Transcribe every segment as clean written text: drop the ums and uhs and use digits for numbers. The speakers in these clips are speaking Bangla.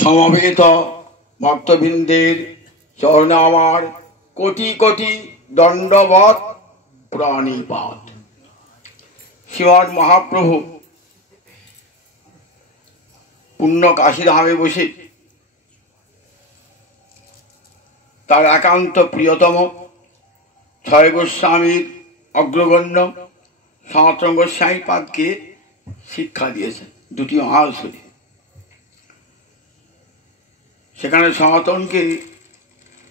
সমবেত ভক্তবৃন্দের চরণে আমার কোটি কোটি দণ্ডবত প্রণিপাত। শ্রীমৎ মহাপ্রভু পুণ্য কাশীধামে বসে তার একান্ত প্রিয়তম ছয় গোস্বামীর অগ্রগণ্য সনাতন গোস্বামী পাদকে শিক্ষা দিয়েছেন দুটি মহাসুরে। সেখানে সনাতনকে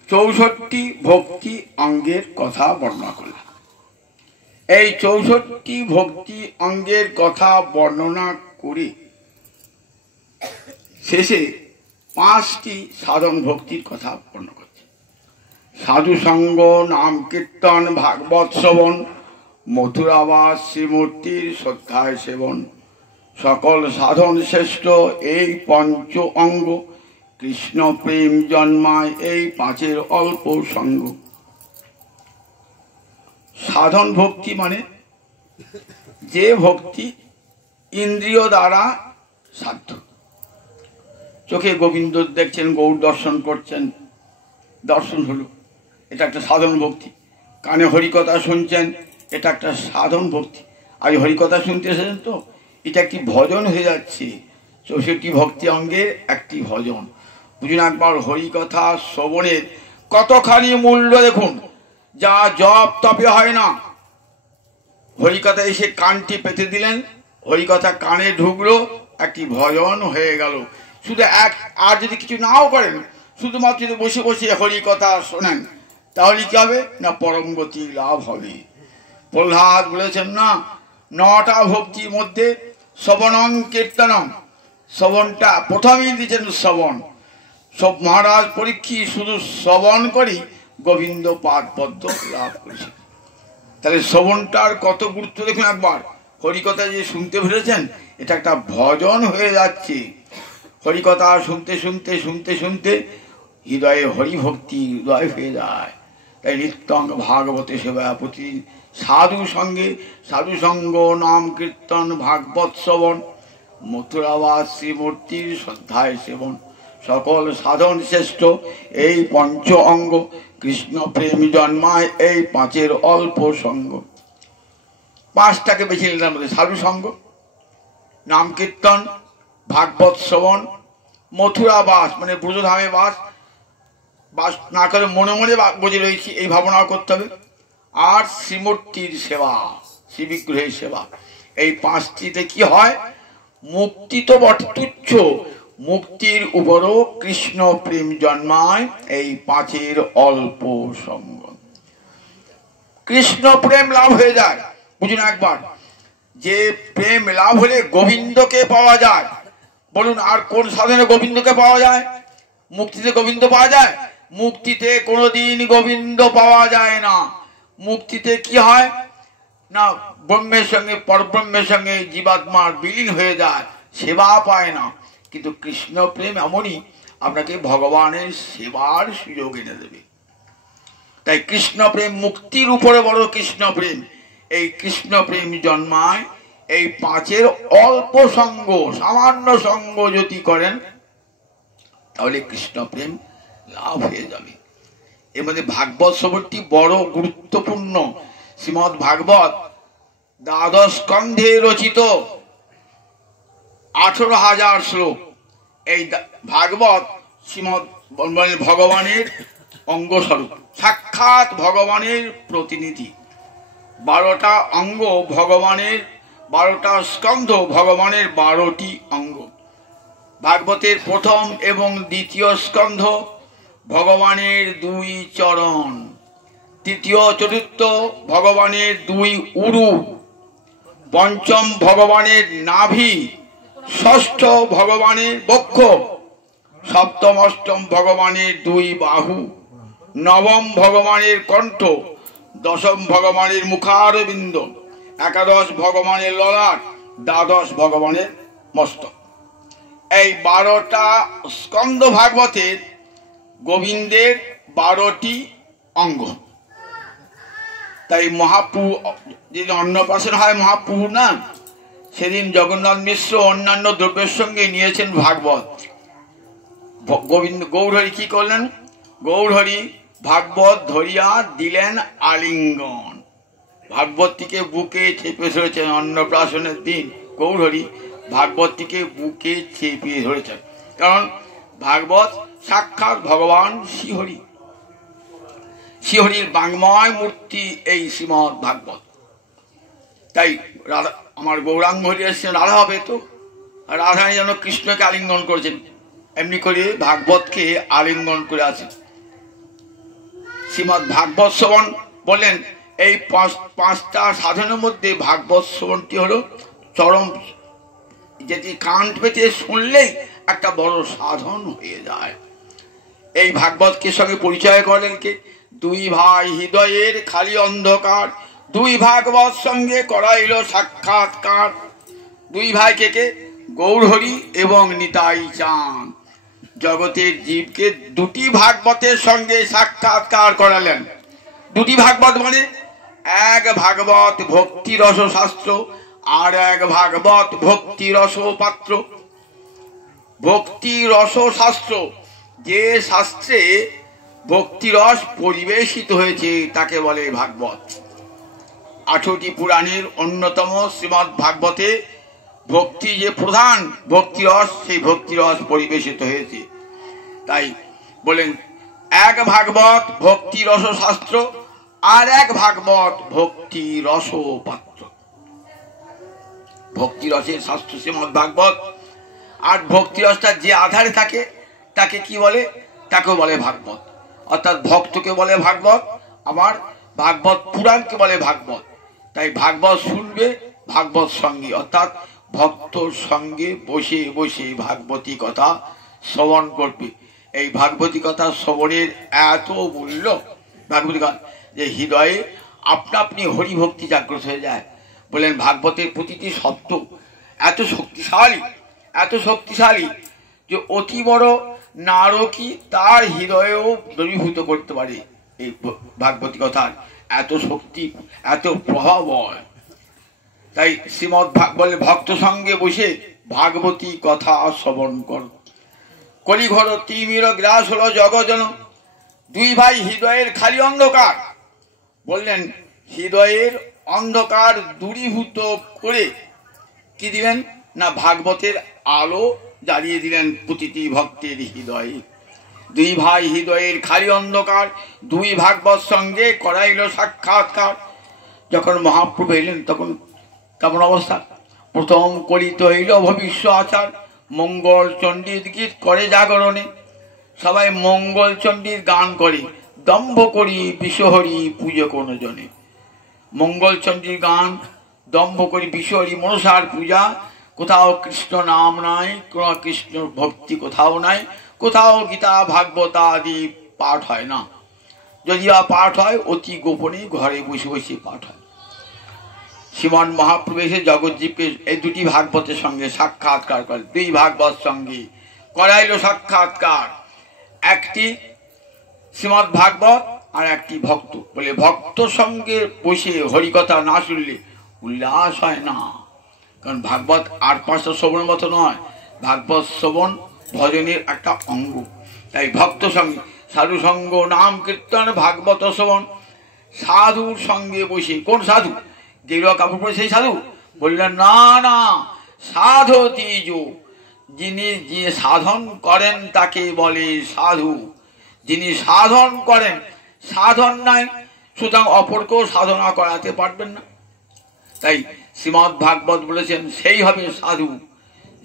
৬৪ ভক্তি অঙ্গের কথা বর্ণনা করলেন। এই ৬৪ ভক্তি অঙ্গের কথা বর্ণনা করে শেষে ৫টি সাধন ভক্তির কথা বর্ণনা করছে। সাধু সঙ্গ, নাম কীর্তন, ভাগবত শ্রবণ, মথুরাবাস, শ্রীমূর্তির শ্রদ্ধায় সেবন, সকল সাধন শ্রেষ্ঠ এই পঞ্চ অঙ্গ, কৃষ্ণ প্রেম জন্মায় এই পাঁচের অল্প সঙ্গ। সাধন ভক্তি মানে যে ভক্তি ইন্দ্রিয় দ্বারা সাধ্য। চোখে গোবিন্দ দেখছেন, গৌর দর্শন করছেন, দর্শন হলো, এটা একটা সাধন ভক্তি। কানে হরিকথা শুনছেন, এটা একটা সাধন ভক্তি। আজ হরিকথা শুনতে এসেছেন তো, এটা একটি ভজন হয়ে যাচ্ছে। ৬৪ ভক্তি অঙ্গের একটি ভজন। বুঝুন একবার হরিকথা শ্রবণের কতখানি মূল্য দেখুন, যা জপ তপে হয় না। হরিকথা এসে কানটি পেতে দিলেন, হরিকথা কানে ঢুকলো, একটি ভজন হয়ে গেল। শুধু আর যদি কিছু নাও করেন, শুধুমাত্র যদি বসে বসে হরিকথা শোনেন, তাহলে কি হবে না, পরম গতি লাভ হবে। প্রহ্লাদ বলেছেন না, ৯টা ভক্তির মধ্যে শ্রবণং কীর্তনম, শ্রবণটা প্রথমেই দিয়েছেন। শ্রবণ সব মহারাজ পরীক্ষিত শুধু শ্রবণ করি গোবিন্দ পাদ পদ্ম লাভ করেছে। তাহলে শ্রবণটার কত গুরুত্ব দেখুন একবার। হরিকথা যে শুনতে পেরেছেন, এটা একটা ভজন হয়ে যাচ্ছে। হরিকথা শুনতে শুনতে শুনতে শুনতে হৃদয়ে হরিভক্তি হৃদয় হয়ে যায়। তাই নিত্যং ভাগবতে সেবা, প্রতিদিন সাধু সঙ্গে, সাধু সঙ্গ, নাম কীর্তন, ভাগবত শ্রবণ, মথুরাবাস, শ্রীমূর্তির শ্রদ্ধায় সেবন, সকল সাধন শ্রেষ্ঠ এই পঞ্চ অঙ্গ, কৃষ্ণ প্রেম জন্মায় এই পাঁচের অল্প সঙ্গ। ৫টাকে বেছে নিলাম, সাধু সঙ্গ, নাম কীর্তন, ভাগবত শ্রবণ, মথুরাবাস মানে ব্রজধামে বাস, বাস না করে মনে মনে বসে রয়েছি এই ভাবনা করতে হবে। আর শ্রীমূর্তির সেবা, শ্রীবিগ্রহের সেবা। এই ৫টিতে কি হয়, মুক্তি তো বটে তুচ্ছ, মুক্তির উপরও কৃষ্ণ প্রেম জন্মায় এই পাঁচের অল্প সঙ্গ। কৃষ্ণ প্রেম লাভ হয়ে যায়। বুঝুন একবার, যে প্রেম লাভ হলে গোবিন্দকে পাওয়া যায়। বলুন আর কোন সাধনে গোবিন্দকে পাওয়া যায়? মুক্তিতে গোবিন্দ পাওয়া যায়? মুক্তিতে কোনোদিন গোবিন্দ পাওয়া যায় না। মুক্তিতে কি হয় না, ব্রহ্মের সঙ্গে পরব্রহ্মের সঙ্গে জীবাত্মার বিলীন হয়ে যায়, সেবা পায় না। কিন্তু কৃষ্ণ প্রেম এমনই, আপনাকে ভগবানের সেবার সুযোগ এনে দেবে। তাই কৃষ্ণ প্রেম মুক্তির উপরে বড় কৃষ্ণ প্রেম। এই কৃষ্ণ প্রেম জন্মায় এই পাঁচের অল্প সঙ্গ, সামান্য সঙ্গ যদি করেন, তাহলে কৃষ্ণ প্রেম লাভ হয়ে যাবে। এর মধ্যে ভাগবত শ্রবণটি বড় গুরুত্বপূর্ণ। শ্রীমৎ ভাগবত দ্বাদশ স্কন্ধে রচিত, ১৮,০০০ শ্লোক। এই ভাগবত শ্রীমৎ ভগবানের অঙ্গস্বরূপ, সাক্ষাৎ ভগবানের প্রতিনিধি। ১২টা অঙ্গ ভগবানের, ১২টা স্কন্ধ ভগবানের ১২টি অঙ্গ। ভাগবতের প্রথম এবং দ্বিতীয় স্কন্ধ ভগবানের ২ চরণ, তৃতীয় চতুর্থ ভগবানের ২ উরু, পঞ্চম ভগবানের নাভি, ষষ্ঠ ভগবানের বক্ষ, সপ্তম অষ্টম ভগবানের ২ বাহু, নবম ভগবানের কণ্ঠ, দশম ভগবানের মুখারবিন্দ, একাদশ ভগবানের ললাট, দ্বাদশ ভগবানের মস্তক। এই ১২টা স্কন্ধ ভাগবতের গোবিন্দের ১২টি অঙ্গ। তাই মহাপ্রভু যেদিন অন্নপ্রাশন হয় মহাপ্রভু না, সেদিন জগন্নাথ মিশ্র অন্যান্য দ্রব্যের সঙ্গে নিয়েছেন ভাগবত। গোবিন্দ গৌরহরি কি করলেন? গৌরহরি ভাগবত ধরিয়া দিলেন আলিঙ্গন। ভাগবতটিকে বুকে চেপে ধরেছেন। অন্নপ্রাশনের দিন গৌরহরি ভাগবতটিকে বুকে চেপে ধরেছেন, কারণ ভাগবত সাক্ষাৎ ভগবান শ্রীহরি। শ্রীহরির বাংময় মূর্তি এই শ্রীমৎ ভাগবত। তাই রাধা, আমার গৌরাঙ্গ হরি এসেছেন রাধা হবে তো, রাধা যেন কৃষ্ণকে আলিঙ্গন করেছেন, এমনি করে ভাগবতকে আলিঙ্গন করে আছেন। শ্রীমৎ ভাগবত শ্রবণ বললেন এই পাঁচটা সাধনের মধ্যে ভাগবত শ্রবণটি হলো চরম, যেটি কান পেতে শুনলেই একটা বড় সাধন হয়ে যায়। এই ভাগবতকে সঙ্গে পরিচয় করলেন কে? দুই ভাই হৃদয়ের খালি অন্ধকার, দুই ভাগবত সঙ্গে করাইল সাক্ষাৎকার। দুই ভাই কে কে? গৌরহরি এবং নিতাই চাঁদ জগতের জীবকে দুটি ভাগবতের সঙ্গে সাক্ষাৎকার করালেন। দুটি ভাগবত মানে এক ভাগবত ভক্তি রস শাস্ত্র, আর এক ভাগবত ভক্তি রস পাত্র। ভক্তি রস শাস্ত্র, যে শাস্ত্রে ভক্তিরস পরিবেশিত হয়েছে তাকে বলে ভাগবত। 18টি পুরাণের অন্যতম শ্রীমৎ ভাগবতে ভক্তি যে প্রধান ভক্তিরস, সেই ভক্তিরস পরিবেশিত হয়েছে। তাই বলেন এক ভাগবত ভক্তি রস শাস্ত্র, আর এক ভাগবত ভক্তি রস পাত্র। ভক্তি রসের শাস্ত্র শ্রীমৎ ভাগবত, আর ভক্তি রসটা যে আধারে থাকে তাকে কি বলে? তাকেও বলে ভাগবত। অর্থাৎ ভক্তকে বলে ভাগবত, আমার ভাগবত পুরাণকে বলে ভাগবত। তাই ভাগবত শুনবে ভাগবত সঙ্গী, অর্থাৎ ভক্তর সঙ্গে বসে বসে ভাগবতী কথা শ্রবণ করবে। এই ভাগবতী কথা শ্রবণের এত মূল্য ভাগবতী কথা যে হৃদয়ে আপনা আপনি হরিভক্তি জাগ্রত হয়ে যায়। বলেন ভাগবতের প্রতিটি শব্দ এত শক্তিশালী, এত শক্তিশালী যে অতি বড় নারকী তার হৃদয়েও দ্রবীভূত করতে পারে। এই ভাগবতী কথার এত শক্তি, এত প্রভাব হয়। তাই শ্রীমৎ বলে ভক্ত সঙ্গে বসে ভাগবতী কথা শ্রবণ কর। কলিঘর তিমির গ্রাস হলো জগজন, দুই ভাই হৃদয়ের খালি অন্ধকার। বললেন হৃদয়ের অন্ধকার দূরীভূত করে কি দিলেন না? ভাগবতের আলো জ্বালিয়ে দিলেন প্রতিটি ভক্তের হৃদয়ে। দুই ভাই হৃদয়ের খালি অন্ধকার, দুই ভাগবত সঙ্গে করাইল সাক্ষাৎকার। যখন মহাপ্রভু এলেন তখন কেমন অবস্থা? প্রথম করিত হইল ভবিষ্য আচার, মঙ্গল চণ্ডীর গীত করে জাগরণে। সবাই মঙ্গল চণ্ডীর গান করে, দম্ভ করি বিশ্বহরি পুজো কোন জনে। মঙ্গল চণ্ডীর গান, দম্ভ করি বিশ্বহরি মনসার পূজা। কোথাও কৃষ্ণ নাম নাই, কোন কৃষ্ণ ভক্তি কোথাও নাই, কোথাও গীতা ভাগবত আদি পাঠ হয় না। যদি পাঠ হয় অতি গোপনে ঘরে বসে বসে পাঠ হয়। শ্রীমন মহাপ্রভু এসে জগৎজীবকে এই দুটি ভাগবতের সঙ্গে সাক্ষাৎকার করে। দুই ভাগবত সঙ্গে করাইল সাক্ষাৎকার, একটি শ্রীমৎ ভাগবত আর একটি ভক্ত। বলে ভক্ত সঙ্গে বসে হরিকথা না শুনলে উল্লাস হয় না। কারণ ভাগবত আর 5টা শ্রবণের মতো নয়, ভাগবত শ্রবণ ভজনের একটা অঙ্গ। তাই ভক্ত সঙ্গে সাধু সঙ্গ নাম কীর্তন ভাগবত শ্রবণ। সাধুর সঙ্গে বসে, কোন সাধু? গেরুয়া কাপড় পরে সেই সাধু? বললেন না না, সাধু তিজ, যিনি যে সাধন করেন তাকে বলে সাধু। যিনি সাধন করেন, সাধন নাই সুতরাং অপরকেও সাধনা করাতে পারবেন না। তাই শ্রীমৎ ভাগবত বলেছেন সেই হবে সাধু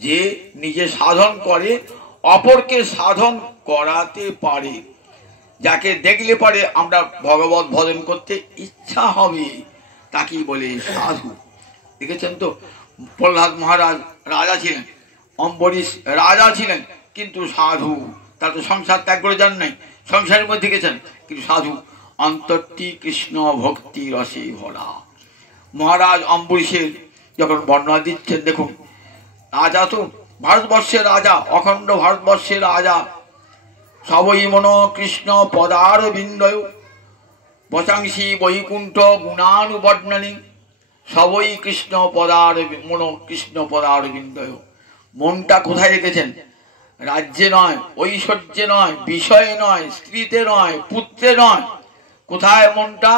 যে নিজে সাধন করে, অপরকে সাধন করাতে পারে। যাকে দেখলে পরে আমরা ভগবত ভজন করতে ইচ্ছা হবে তাকেই বলে সাধু। দেখেছেন তো প্রহ্লাদ মহারাজ রাজা ছিলেন, অম্বরীশ রাজা ছিলেন, কিন্তু সাধু। তার তো সংসার ত্যাগ করে যান নাই, সংসারের মধ্যে গেছেন, কিন্তু সাধু। অন্তরটি কৃষ্ণ ভক্তি রসে ভরা। মহারাজ অম্বরীশের যখন বর্ণনা দিচ্ছেন দেখুন, রাজা তো ভারতবর্ষের রাজা, অখণ্ড ভারতবর্ষের রাজা। সবই মন কৃষ্ণ পদার বিন্দয়, বচাংসি বৈকুণ্ঠ গুণানুবর্ণনী। সবই কৃষ্ণ পদার মন কৃষ্ণ পদার বিন্দয়। মনটা কোথায় রেখেছেন? রাজ্যে নয়, ঐশ্বর্যে নয়, বিষয়ে নয়, স্ত্রীতে নয়, পুত্রে নয়। কোথায় মনটা?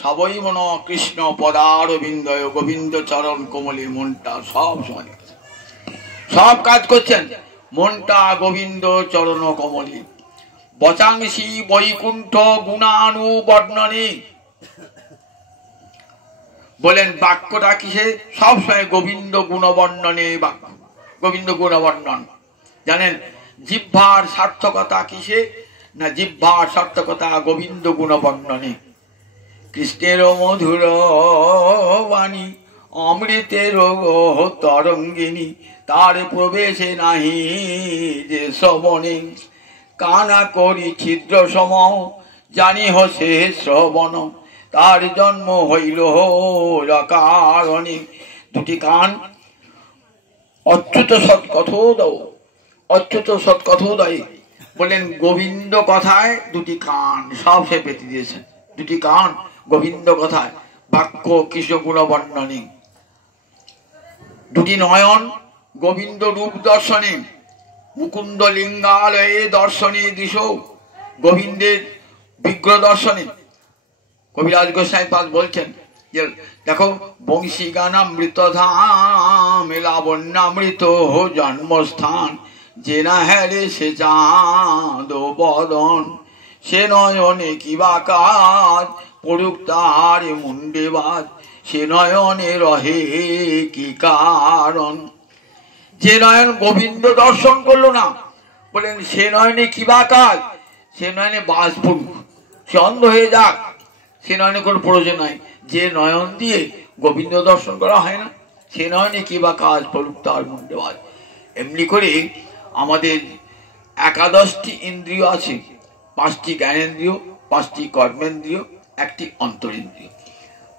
সবই মন কৃষ্ণ পদারবিন্দয় গোবিন্দ চরণ কমলে মনটা সব সময় সব কাজ করছেন। মনটা গোবিন্দ চরণ কমলে বচাংসি বৈকুণ্ঠ গুণানুবর্ণনে। বলেন বাক্যটা কিসে? সবসময় গোবিন্দ গুণবর্ণনে বাক্য, গোবিন্দ গুণবর্ণন। জানেন জিহ্বার সার্থকতা কিসে? না জিহ্বার সার্থকতা গোবিন্দ গুণবর্ণনে। কৃষ্ণের মধুর বাণী অমৃতের তরঙ্গিনী, তার প্রবেশে নাহি যে শ্রবণে। কানা করি ছিদ্র সম জানি হসে শ্রবণ, তার জন্ম হইল কারণে। দুটি কান অচ্যুত সৎকথোদয়, অচ্যুত সৎকথোদয়। বলেন গোবিন্দ কথায় দুটি কান সব সে পেতে দিয়েছেন। দুটি কান গোবিন্দ কথায় বাক্য কৃষ্ণ গুণবর্ণনে। দুটি নয়ন গোবিন্দ রূপ দর্শনে। মুকুন্দ লিঙ্গালয়ে দর্শনে দিশ, গোবিন্দের বিগ্রহ দর্শনে। কবিরাজ গোস্বামী পাদ বলছেন যে দেখো বংশী গানামৃত ধাম লাবণ্যামৃত জন্মস্থান, যে না হেরে সে চাঁদ বদন, সে নয়নে কিবা কাজ পড়ুক তার মুন্ডে বাজ, সে নয়নে রহে কি কারণ। যে নয়ন গোবিন্দ দর্শন করলো না, বলেন সে নয়নে কিবা কাজ? সে নয়নে বাজ পড়ুক, সে অন্ধ হয়ে যাক, সে নয়নে কোনো প্রয়োজন নাই। যে নয়ন দিয়ে গোবিন্দ দর্শন করা হয় না, সে নয়নে কিবা কাজ পড়ুক তার মুন্ডে বাজ। এমনি করে আমাদের 11টি ইন্দ্রিয় আছে। 5টি জ্ঞানেন্দ্রিয়, 5টি কর্মেন্দ্রিয়, 1টি অন্তরেন্দ্রিয়।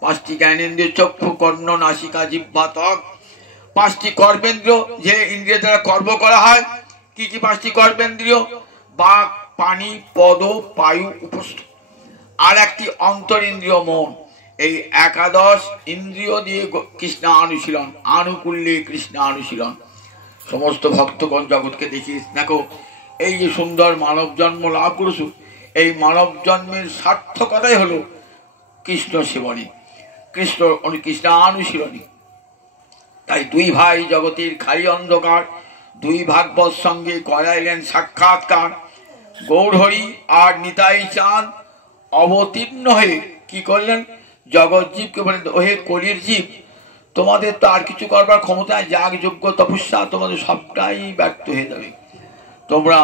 5টি জ্ঞানেন্দ্রিয় চক্ষু কর্ণ নাসিকা জিহ্বা ত্বক। 5টি কর্মেন্দ্রিয়, যে ইন্দ্রিয় দ্বারা কর্ম করা হয়। কি কি 5টি কর্মেন্দ্রিয়? বাক, পানি, পদ, বায়ু, উপস্থ। আর 1টি অন্তরেন্দ্রিয় মন। এই 11 ইন্দ্রিয় দিয়ে কৃষ্ণ অনুশীলন, আনুকূল্যে কৃষ্ণ অনুশীলন। সমস্ত ভক্তগণ জগৎকে দেখিস দেখো, এই যে সুন্দর মানব জন্ম লাভ করেছ, এই মানব জন্মের সার্থকতাই হলো কৃষ্ণ সেবনী, কৃষ্ণানুশীলনী। তাই দুই ভাই জগতের খালি অন্ধকার, দুই ভাগবত সঙ্গে করাইলেন সাক্ষাৎকার। গৌরহরি আর নিতাই চাঁদ অবতীর্ণ হয়ে কি করলেন? জগৎ জীবকে বলেন, ওহে কলির জীব, তোমাদের তো আর কিছু করবার ক্ষমতায় যাগ যোগ্য তপস্যা তোমাদের সবটাই ব্যর্থ হয়ে যাবে। তোমরা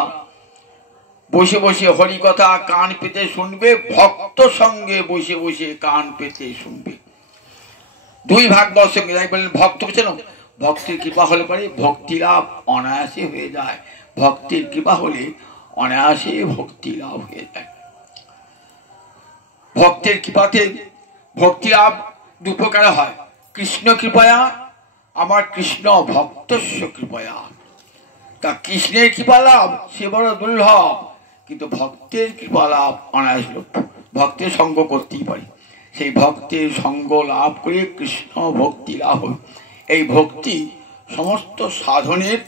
বসে বসে হরি কথা কান পেতে শুনবে, ভক্ত সঙ্গে বসে বসে কান পেতে শুনবে। দুই ভাগবত সঙ্গে তাই বললেন ভক্ত চেন, ভক্তির কৃপা হলে পরে ভক্তি লাভ অনায়াসে হয়ে যায়। ভক্তির কৃপা হলে অনায়াসে ভক্তি লাভ হয়ে যায়। ভক্তের কৃপাতে ভক্তি লাভ দু প্রকারে হয়। কৃষ্ণ কৃপয়া, আমার কৃষ্ণ ভক্তস্য কৃপয়া। তা কৃষ্ণের কৃপা লাভ সে বড় দুর্লভ, কিন্তু ভক্তের কৃপা লাভ অনায়াস লভ্য। ভক্তের সঙ্গ করতেই পারি, সেই ভক্তের সঙ্গ লাভ করে কৃষ্ণ ভক্তি লাভ হয়। এই ভক্তি সমস্ত সাধনের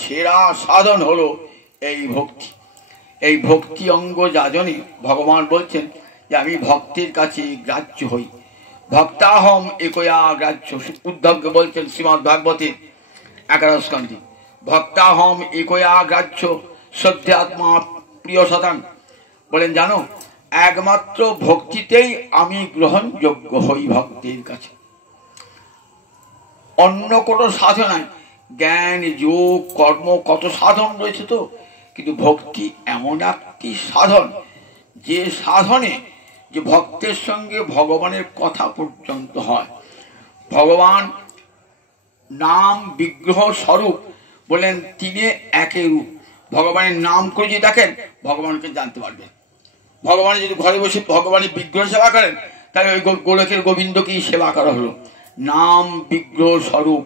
সেরা সাধন হলো এই ভক্তি। এই ভক্তি অঙ্গ যাজনে ভগবান বলছেন যে আমি ভক্তের কাছে গ্রাহ্য হই। ভক্তাহম একয়া গ্রাহ্য। উদ্ধবকে বলছেন শ্রীমদ্ ভাগবতের 11 স্কন্ধে, ভক্তাহম একয়া গ্রাহ্য শ্রদ্ধেয়াত্মা প্রিয় শতাং। বলেন জানো, একমাত্র ভক্তিতেই আমি গ্রহণযোগ্য হই ভক্তের কাছে। অন্য কোনো সাধনায় জ্ঞান যোগ কর্ম কত সাধন রয়েছে তো, কিন্তু ভক্তি এমন একটি সাধন যে সাধনে যে ভক্তের সঙ্গে ভগবানের কথা পর্যন্ত হয়। ভগবান নাম বিগ্রহ স্বরূপ, বলেন তিনি একে রূপ। ভগবানের নাম করে যদি দেখেন ভগবানকে জানতে পারবেন। ভগবানের যদি ঘরে বসে ভগবানের বিগ্রহ সেবা করেন, তাহলে ওই গোলকের গোবিন্দকেই সেবা করা হলো। নাম বিগ্রহ স্বরূপ,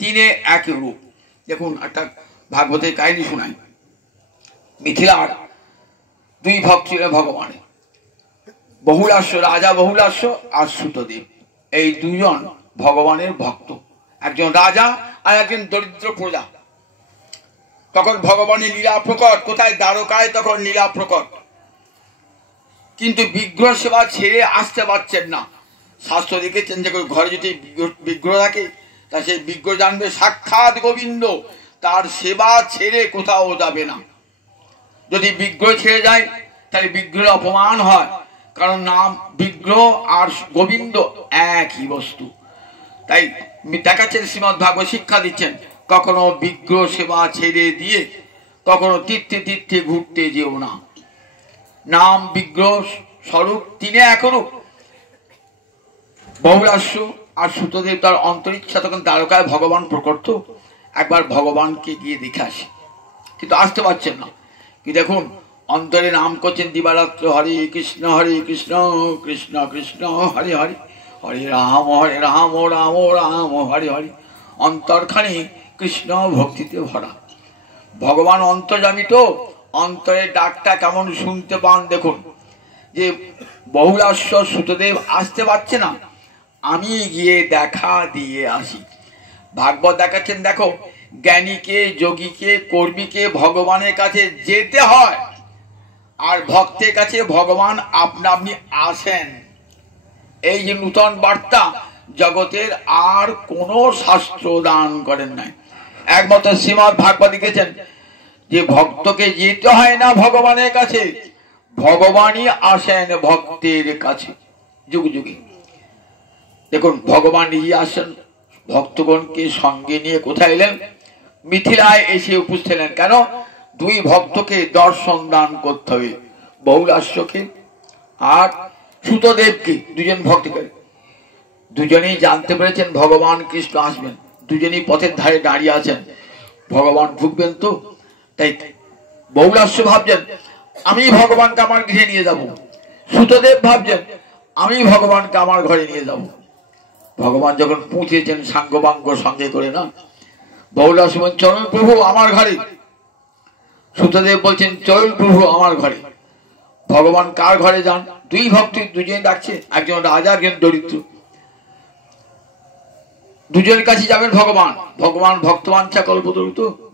তিনি এক রূপ। দেখুন একটা ভাগবতের কাহিনী শোনাই। মিথিলার দুই ভক্ত ছিলেন ভগবানের, বহুলাস্য, রাজা বহুলাস্য আর সুতদেব। এই দুজন ভগবানের ভক্ত, একজন রাজা আর একজন দরিদ্র প্রজা। তখন ভগবানের লীলা প্রকট, কোথায়? দ্বারকায় তখন লীলা প্রকট। কিন্তু বিগ্রহ সেবা ছেড়ে আসতে পারছেন না। শাস্ত্র লিখেছেন যে ঘরে যদি বিগ্রহ থাকে তা সেই বিগ্রহ জানবে সাক্ষাৎ গোবিন্দ, তার সেবা ছেড়ে কোথাও যাবে না। যদি বিগ্রহ ছেড়ে যায় তাহলে বিগ্রহের অপমান হয়, কারণ নাম বিগ্রহ আর গোবিন্দ একই বস্তু। তাই দেখাচ্ছেন শ্রীমদ্ ভাগবত শিক্ষা দিচ্ছেন, কখনো বিগ্রহ সেবা ছেড়ে দিয়ে কখনো তীর্থে তীর্থে ঘুরতে যেও না। নাম বিগ্রহ স্বরূপ তিনি এখনো। বহুলাস্য আর সুতদেব তার অন্তরিচ্ছা তখন দ্বারকায় ভগবান প্রকট, একবার ভগবানকে গিয়ে দেখে আসে, কিন্তু আসতে পারছেন না। কি দেখুন অন্তরে নাম করছেন দিবারাত্র, হরে কৃষ্ণ কৃষ্ণ কৃষ্ণ হরে হরে, হরে রাম রাম রাম হরে হরে। অন্তরখানি কৃষ্ণ ভক্তিতে ভরা। ভগবান অন্তর্যামী তো, অন্তরের ডাকটা কেমন শুনতে পান দেখুন। যে বহুলাস্য সুতদেব আসতে পারছে না, আমি গিয়ে দেখা দিয়ে আসি। ভাগবত দেখাচ্ছেন, দেখো জ্ঞানীকে, যোগীকে, কর্মীকে ভগবানের কাছে যেতে হয়, আর ভক্তের কাছে ভগবান আপনা আপনি আসেন। এই যে নূতন বার্তা জগতের আর কোন শাস্ত্র দান করেন নাই। একমাত্র শ্রীমদ্ ভাগবত লিখেছেন যে ভক্তকে যেতে হয় না ভগবানের কাছে, ভগবানই আসেন ভক্তের কাছে যুগ যুগে। দেখুন ভগবান নিজে আসেন, ভক্তগণকে সঙ্গে নিয়ে কোথায় এলেন? মিথিলায় এসে উপস্থিত হলেন। কেন? দুই ভক্তকে দর্শন দান করতে হবে, বহুলাস্যকে আর সুতদেবকে, দুজন ভক্তকে। দুজনেই জানতে পেরেছেন ভগবান কৃষ্ণ আসবেন, দুজনেই পথের ধারে দাঁড়িয়ে আছেন, ভগবান ঢুকবেন তো। তাই বহুলাস্য ভাবছেন আমি ভগবানকে আমার গৃহে নিয়ে যাব, সুতদেব ভাবছেন আমি ভগবানকে আমার ঘরে নিয়ে যাব। ভগবান যখন পৌঁছেছেন সাঙ্গবাঙ্গ সঙ্গে করে না, বহুলাস্য বলছেন চরণ প্রভু আমার ঘরে, সুতদেব বলছেন চরণ প্রভু আমার ঘরে। ভগবান কার ঘরে যান? দুই ভক্ত, দুজনে ডাকছে, একজন রাজা একজন দরিদ্র, দুজনের কাছে যাবেন ভগবান। ভগবান ভক্তবাঞ্ছা কল্পতরু,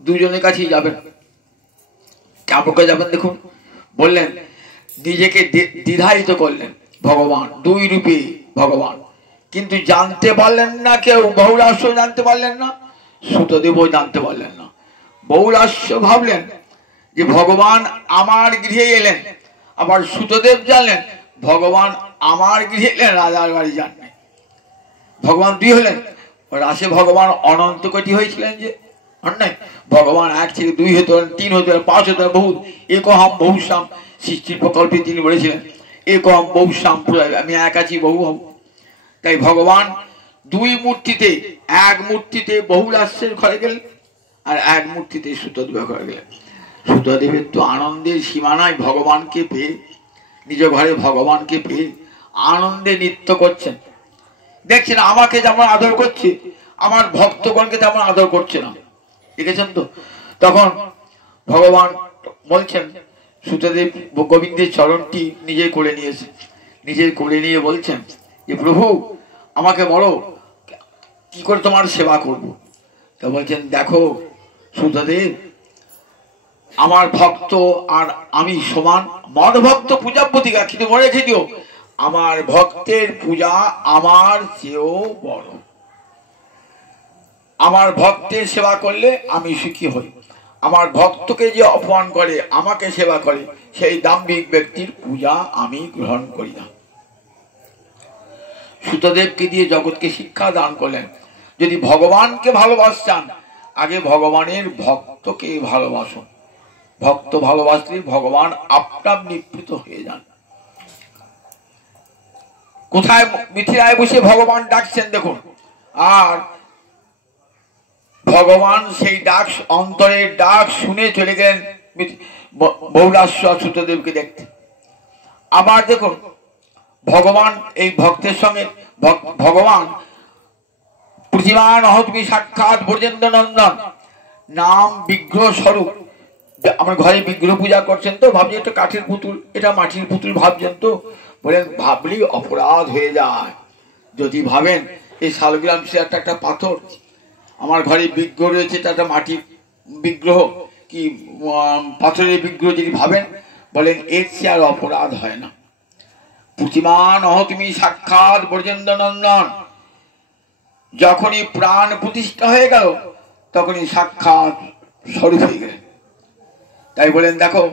দুজনের কাছেই যাবেন। কেমন করে যাবেন দেখুন, বললেন নিজেকে দ্বিধায়িত করলেন ভগবান, দুই রূপে ভগবান, কিন্তু জানতে পারলেন না কেউ। বহুলাস্য জানতে পারলেন না, সুতদেবও জানতে পারলেন না। বহুলাস্য ভাবলেন যে ভগবান আমার গৃহে এলেন, আবার সুতদেব জানলেন ভগবান আমার গৃহে এলেন, রাজার বাড়ি যান নাই। ভগবান দুই হলেন। রাসে ভগবান অনন্ত কোটি হয়েছিলেন যে নাই, ভগবান এক থেকে দুই হতে পারেন, তিন হতে পারেন, পাঁচ হতে পারেন, বহু একহম বহুশ্যাম। সৃষ্টির প্রকল্পে তিনি বলেছিলেন একহম বহুশ্যাম, আমি এক আছি বহু হব। তাই ভগবান দুই মূর্তিতে, এক মূর্তিতে বহুলাস্যের ঘরে গেলেন আর এক মূর্তিতে সুতদেবের ঘরে গেলেন। সুতদেবের তো আনন্দের সীমা নাই, ভগবানকে পেয়ে, নিজ ঘরে ভগবানকে পেয়ে আনন্দে নৃত্য করছেন। দেখছেন আমাকে যেমন আদর করছে, আমার ভক্তগণকে তেমন আদর করছে না, দেখেছেন তো। তখন ভগবান বলছেন, সুতদেব গোবিন্দের চরণটি নিজে করে নিয়েছে, নিজে করে নিয়ে বলছেন যে প্রভু আমাকে বলো কি করে তোমার সেবা করব। তা বলছেন দেখো সুতদেব, আমার ভক্ত আর আমি সমান, মদ ভক্ত পূজা প্রতিকা, কিন্তু মনে রেখে দিও আমার ভক্তের পূজা আমার চেয়েও বড়। আমার ভক্তের সেবা করলে আমি সুখী হই, আমার ভক্তকে যে অপমান করে, আমাকে সেবা করে, সেই দাম্ভিক ব্যক্তির পূজা আমি গ্রহণ করি না। সুতদেবকে দিয়ে জগৎকে শিক্ষা দান করলেন, যদি ভগবানকে ভালোবাসছেন আগে ভগবানের ভক্তকে ভালোবাসুন, ভক্ত ভালোবাসলে ভগবান আপনার নিবৃত হয়ে যান। কোথায়? মিথিলায় বসে ভগবান ডাকছেন দেখুন, আর ভগবান সেই ডাক, অন্তরের ডাক শুনে চলে গেলেন বহুলাস্য সুতদেবকে দেখতে। আবার দেখুন ভগবান এই ভক্তের সঙ্গে, ভগবান প্রতিমান অহতমি সাক্ষাৎ ব্রজেন্দ্র নন্দন, নাম বিগ্রহ স্বরূপ। আমার ঘরে বিগ্রহ পূজা করছেন তো, ভাবছি এটা কাঠের পুতুল, এটা মাটির পুতুল ভাবছেন তো। বলেন ভাবলি অপরাধ হয়ে যায়। যদি ভাবেন এই শালগ্রাম সে একটা পাথর, আমার ঘরে বিগ্রহ রয়েছে, এটা একটা মাটির বিগ্রহ, কি পাথরের বিগ্রহ যদি ভাবেন, বলেন এর চেয়ে আর অপরাধ হয় না। প্রতিমান অহ তুমি সাক্ষাৎ ব্রজেন্দ্র নন্দন, যখনই প্রাণ প্রতিষ্ঠা হয়ে গেল তখনই সাক্ষাৎ স্বরূপ হয়ে গেলেন। তাই বলেন দেখো,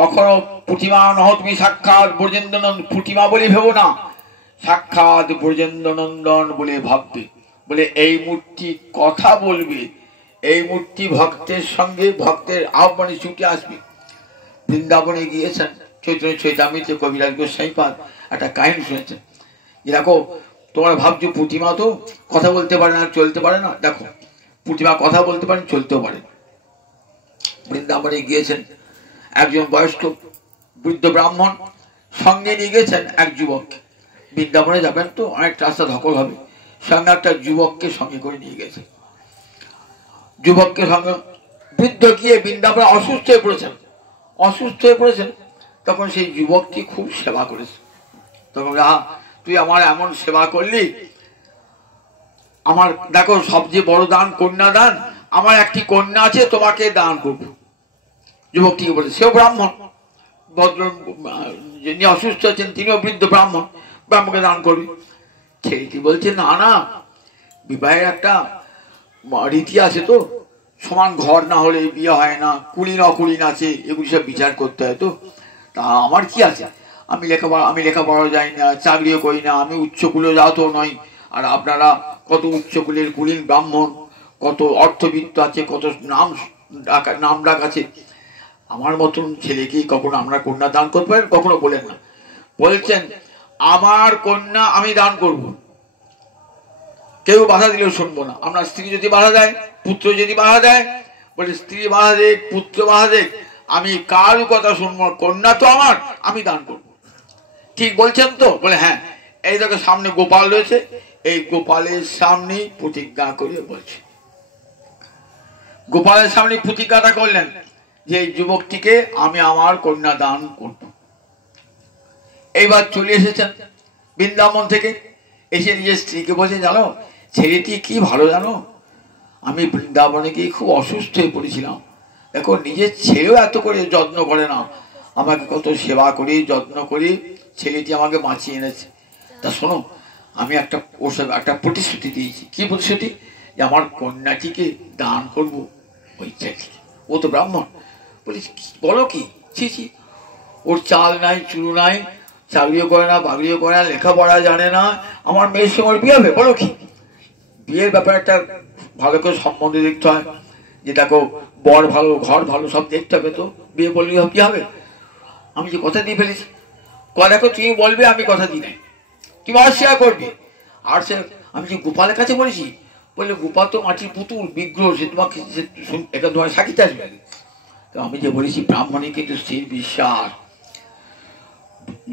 কখনো প্রতিমান অহ তুমি সাক্ষাৎ ব্রজেন্দ্র নন্দন, প্রতিমা বলে ভেবো না, সাক্ষাৎ ব্রজেন্দ্র নন্দন বলে ভাববে। বলে এই মূর্তি কথা বলবে, এই মূর্তি ভক্তের সঙ্গে ভক্তের আহ্বানে ছুটে আসবে। বৃন্দাবনে গিয়েছেন চৈতন্য চৈতামৃতে কবিরাজ গোস্বাইপাদ একটা কাহিনী শুনেছেন, যে দেখো তোমরা ভাবছো প্রতিমা তো কথা বলতে পারে না, চলতে পারে না, দেখো প্রতিমা কথা বলতে পারেন, চলতেও পারে। বৃন্দাবনে গিয়েছেন একজন বয়স্ক বৃদ্ধ ব্রাহ্মণ, সঙ্গে নিয়ে গেছেন এক যুবক। বৃন্দাবনে যাবেন তো অনেক রাস্তা ধকল হবে, সঙ্গে একটা যুবককে সঙ্গে করে নিয়ে গেছে। যুবককে সঙ্গে বৃদ্ধ গিয়ে বৃন্দাবনে অসুস্থ হয়ে পড়েছেন। তখন সেই যুবকটি খুব সেবা করেছে। তখন তুই আমার এমন সেবা করলি, আমার দেখো সবচেয়ে বড় দান কন্যা দান, আমার একটি কন্যা আছে, তোমাকে দান করবো। যুবকটিকে বলে, সেও ব্রাহ্মণ, ভদ্র, যিনি অসুস্থ আছেন তিনিও বৃদ্ধ ব্রাহ্মণ, ব্রাহ্মণকে দান করবি। ছেলেটি বলছে না না, বিবাহের একটা রীতি আছে তো, সমান ঘর না হলে বিয়ে হয় না, কুলীন অকুলীন আছে, এগুলি সব বিচার করতে হয় তো। তা আমার কি আছে, আমি লেখাপড়া যাই না, চাকরিও করি না, আমি উচ্চকুলে যাওয়াতেও নয়। আর আপনারা কত উচ্চকুলের কুলীন ব্রাহ্মণ, কত অর্থবিত্ত আছে, কত নাম ডাক আছে, আমার মতন ছেলেকে কখনো আমরা কন্যা দান করতে পারেন? কখনো বলেন না। বলছেন আমার কন্যা আমি দান করব, কেউ বাধা দিলেও শুনবো না। আমরা স্ত্রী যদি বাধা দেয়, পুত্র যদি বাধা দেয়, বলে স্ত্রী বাধা দেখ, পুত্র বাধা দেখ, আমি কার কথা শুনবো, কন্যা তো আমার, আমি দান করব। ঠিক বলছেন তো? বলে হ্যাঁ। এই দেখো সামনে গোপাল রয়েছে, এই গোপালের সামনে প্রতিজ্ঞা করে বলছে। গোপালের সামনে প্রতিজ্ঞাটা করলেন যে এই যুবকটিকে আমি আমার কন্যা দান করব। এইবার চলে এসেছেন বৃন্দাবন থেকে, এসে নিজের স্ত্রীকে বলছে, জানো ছেলেটি কি ভালো, জানো আমি বৃন্দাবনে গিয়ে খুব অসুস্থ হয়ে পড়েছিলাম, দেখো নিজের ছেলেও এত করে যত্ন করে না, আমাকে কত সেবা করে যত্ন করে ছেলেটি আমাকে বাঁচিয়ে এনেছে। তা শোনো, আমি একটা প্রতিশ্রুতি দিয়েছি। কি প্রতিশ্রুতি? যে আমার কন্যাটিকে দান করব ওই ছেলেটিকে। ও তো ব্রাহ্মণ। বলি বলো কি? ছি, ওর চাল নাই, চুরু নাই, চাকরিও করে না, বাকরিও করে না, লেখাপড়া জানে না, আমার মেয়ের সঙ্গে ওর বিয়ে হবে? বলো কি? বিয়ের ব্যাপারে একটা ভালো করে সম্বন্ধ দেখতে হয়, যে দেখো বর ভালো, ঘর ভালো, সব দেখতে হবে, তো বিয়ে বললে কি হবে? আমি যে কথা দিয়ে ফেলেছি, দেখো তুমি বলবে আমি কথা দিই নাই, তুমি অস্বীকার করবে। আর সে আমি যে গোপালের কাছে বলেছি, বললে গোপাল তো মাটির পুতুল বিগ্রহ, সে তোমাকে এটা তোমার সাক্ষীতে আসবে। তো আমি যে বলেছি ব্রাহ্মণে কিন্তু স্থির বিশ্বাস,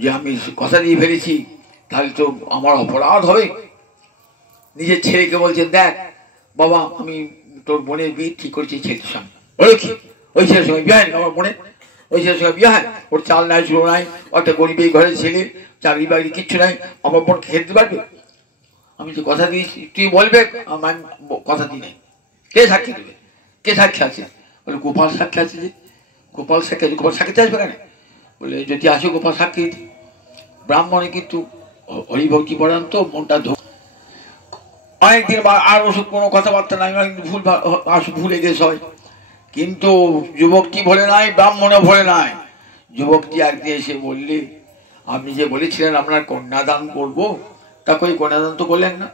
যে আমি কথা দিয়ে ফেলেছি, তাহলে তো আমার অপরাধ হবে। নিজের ছেলেকে বলছে, দেখ বাবা আমি তোর বোনের বিয়ে ঠিক করেছি ছেলের সঙ্গে। বলে কি? ওই ছেলের সঙ্গে বিয়ে হয়? আমার বোনের ওই ছেলের সঙ্গে বিয়ে হয়? ওর চাল নাই, চুলো নাই, একটা গরিব এই ঘরের ছেলে, চাকরি বাকরি কিচ্ছু নাই, আমার বোন খেতে পারবে? আমি যে কথা দিয়েছি, তুই বলবে আমি কথা দিই নাই। কে সাক্ষী দেবে? কে সাক্ষী আছে? বলে গোপাল সাক্ষী আছে। যে গোপাল সাক্ষী আছে, গোপাল সাক্ষীতে আসবে কেন? বলে যদি আসে গোপাল সাক্ষী। ব্রাহ্মণে কিন্তু হরিভক্তি পড়ান তো মনটা অনেকদিন আর ওসব কোনো কথাবার্তা নাই, ভুলে গেছে হয়। কিন্তু যুবকটি ভোলে নাই, ব্রাহ্মণে ভোলে নাই। যুবকটি একদিন এসে বললে, আপনি যে বলেছিলেন আপনার কন্যাদান করবো, তা কই কন্যাদান তো করলেন না।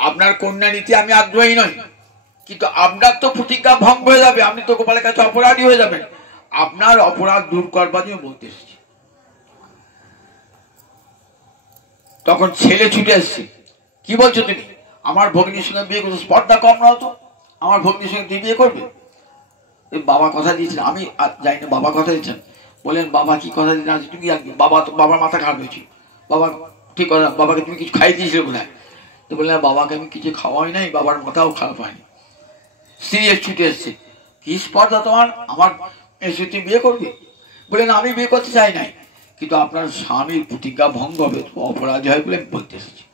আপনার কন্যা নিতে আমি আগ্রহী নই, কিন্তু আপনার তো প্রতিজ্ঞা ভঙ্গ হয়ে যাবে, আপনি তো গোপালের কাছে অপরাধী হয়ে যাবেন। আপনার অপরাধ দূর করবার জন্য বলতে এসেছি। তখন ছেলে ছুটে এসছে, কি বলছো তুমি? আমার ভগ্নির সঙ্গে বিয়ে করছো, স্পর্ধা কম না হতো? আমার ভগ্নির সঙ্গে তুই বিয়ে করবে? বাবা কথা দিয়েছেন, আমি যাই না, বাবা কথা দিয়েছেন। বলেন বাবা কি কথা দিতে আছে? তুমি বাবা তো, বাবার মাথা খারাপ হয়েছিল। বাবা ঠিক কথা, বাবাকে তুমি কিছু খাই দিয়েছিলে বোধ হয়। তো বললেন বাবাকে আমি কিছু খাওয়াই নাই, বাবার মাথাও খারাপ হয়নি। স্ত্রী ছুটে এসছে, কি স্পর্ধা তোমার, আমার এসে তুই বিয়ে করবি? বলেন আমি বিয়ে করতে চাই নাই, কিন্তু আপনার স্বামীর প্রতিজ্ঞা ভঙ্গ হবে, অপরাধ হয় বলে বলতে এসেছি।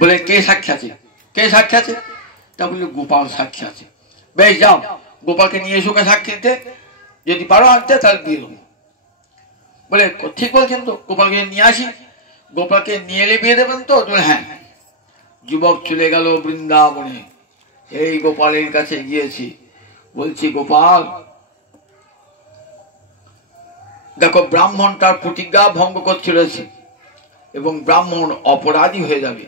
বলে কে সাক্ষী আছে? কে সাক্ষী আছে? তা বললে গোপাল সাক্ষী আছে। বেশ যাও, গোপালকে নিয়ে এসে ওকে সাক্ষী দিতে, যদি পারো আনতে তাহলে দিয়ে দেবো। বলে ঠিক বলছেন তো, গোপালকে নিয়ে আসি। গোপালকে নিয়ে এলে বিয়ে দেবেন তো? হ্যাঁ। যুবক চলে গেল বৃন্দাবনে। এই গোপালের কাছে গিয়েছি, বলছি গোপাল দেখো, ব্রাহ্মণ তার প্রতিজ্ঞা ভঙ্গ করছিল এবং ব্রাহ্মণ অপরাধী হয়ে যাবে,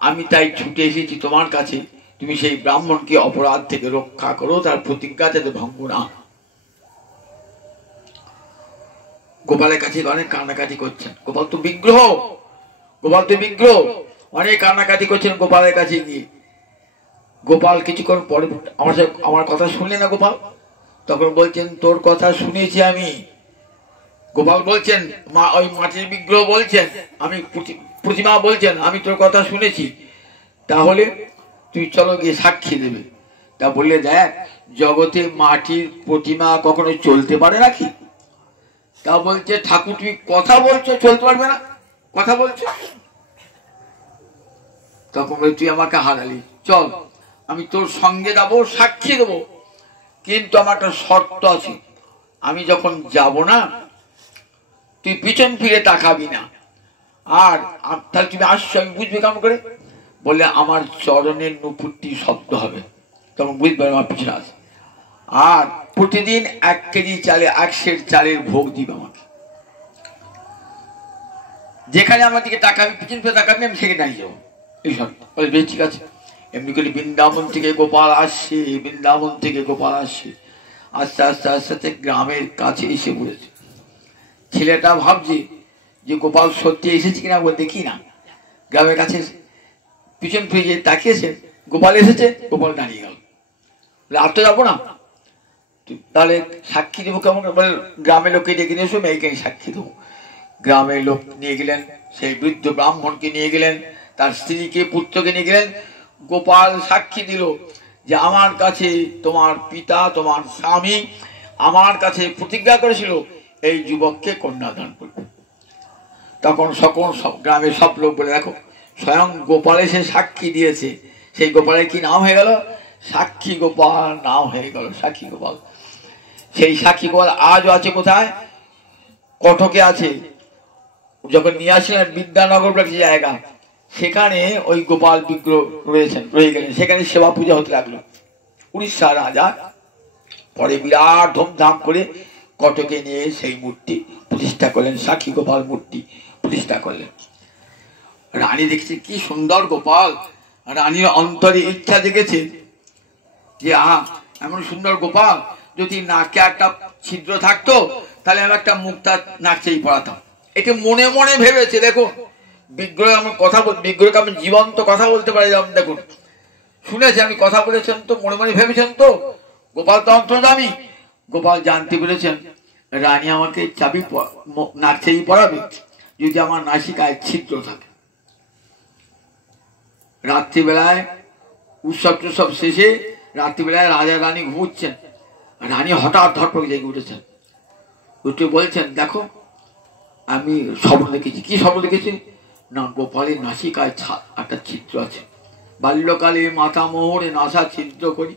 আমি তাই ছুটে এসেছি তোমার কাছে, তুমি সেই ব্রাহ্মণকে অপরাধ থেকে রক্ষা করো, তার প্রতিজ্ঞা যাতে ভঙ্গ না। গোপালের কাছে অনেক কান্নাকাটি করছেন। গোপাল তো বিগ্রহ, অনেক কান্নাকাটি করছেন গোপালের কাছে গিয়ে। গোপাল কিছুক্ষণ পরে আমার কথা শুনলে না গোপাল? তখন বলছেন তোর কথা শুনেছি আমি। গোপাল বলছেন, ওই মাটির বিগ্রহ বলছেন, আমি প্রতিমা বলছেন আমি তোর কথা শুনেছি, তাহলে তুই চলো গিয়ে সাক্ষী দেবে। তা বললে দেখ, জগতে মাটির প্রতিমা কখনো চলতে পারে নাকি? তা বলছে ঠাকুর তুমি কথা বলছো, চলতে পারবে না, কথা বলছো। তখন বলে তুই আমাকে হারালি, চল আমি তোর সঙ্গে যাবো, সাক্ষী দেবো, কিন্তু আমার একটা শর্ত আছে, আমি যখন যাব না তুই পিছন ফিরে তাকাবি না। আর তাহলে তুমি আসছো, আমি বুঝবে কেমন করে? বলে আমার চরণের নুপুরটি শব্দ হবে, তখন বুঝবে আমার পিছনে আছে। আর প্রতিদিন 1 কেজি চালে 1 সের চালের ভোগ দিবে আমাকে। যেখানে আমার দিকে তাকাবি, পিছন ফিরে তাকাবি, আমি সেখানে দাঁড়িয়ে যাবো। এই শর্ত। বলে বেশ ঠিক আছে। এমনি করে বৃন্দাবন থেকে গোপাল আসছে, আস্তে আস্তে আস্তে আস্তে গ্রামের কাছে এসে পড়েছে। ছেলেটা ভাবছে যে গোপাল সত্যি এসেছে কিনা, দেখি না। গ্রামের কাছে পিছন ফিরে তাকিয়েছে, গোপাল এসেছে, গোপাল দাঁড়িয়ে গেল। আর তো যাবো না, তাহলে সাক্ষী দেবো কেমন? বলে গ্রামের লোককে ডেকে নিয়ে এসো, মেয়েকে সাক্ষী দেবো। গ্রামের লোক নিয়ে গেলেন, সেই বৃদ্ধ ব্রাহ্মণকে নিয়ে গেলেন, তার স্ত্রীকে পুত্রকে নিয়ে গেলেন। গোপাল সাক্ষী দিল যে আমার কাছে তোমার পিতা, তোমার স্বামী আমার কাছে প্রতিজ্ঞা করেছিল এই যুবককে কন্যাদান করবে। তখন সকল গ্রামের সব লোক বলে দেখো, স্বয়ং গোপাল এসে সাক্ষী দিয়েছে। সেই গোপালের কি নাম হয়ে গেল? সাক্ষী গোপাল নাম হয়ে গেল, সাক্ষী গোপাল। সেই সাক্ষী গোপাল আজও আছে কোথায়? কটকে আছে। যখন নিয়ে আসলেন বিদ্যানগর বলে জায়গা, সেখানে ওই গোপাল বিগ্রহ রয়ে গেলেন, সেখানে সেবা পূজা হতে লাগলো। উড়িষ্যা রাজা পরে বিরাট ধুমধাম করে কটকে নিয়ে সেই মূর্তি প্রতিষ্ঠা করলেন, সাক্ষী গোপাল মূর্তি প্রতিষ্ঠা করলেন। রানী দেখছে কি সুন্দর গোপাল, রানীর অন্তরে ইচ্ছা জেগেছে যে এমন সুন্দর গোপাল যদি নাকে একটা ছিদ্র থাকতো তাহলে আমি একটা মুক্তা নাকচেই পড়াতাম। এটা মনে মনে ভেবেছে। দেখুন বিগ্রহ আমার কথা বিগ্রহকে আমি জীবন্ত কথা বলতে পারি। দেখুন শুনেছি আমি কথা বলেছেন তো, মনে মনে ভেবেছেন তো। গোপাল তো অন্তর্যামী। গোপাল জানতে পেরেছেন রানী আমাকে চাবি নাকচেই পড়াবে যদি আমার নাসিকায় ছিদ্র থাকে। রাত্রিবেলায় উৎসব টুৎসব শেষে রাত্রিবেলায় রাজা রানী ঘুমুচ্ছেন। রানী হঠাৎ ধরপড়ে জেগে উঠেছেন, উঠে বলছেন দেখো আমি স্বপ্ন দেখেছি। কি স্বপ্ন দেখেছি? না, গোপালের নাসিকায় একটা ছিদ্র আছে। বাল্যকালে মাথা মোহরে নাসা ছিদ্র করি,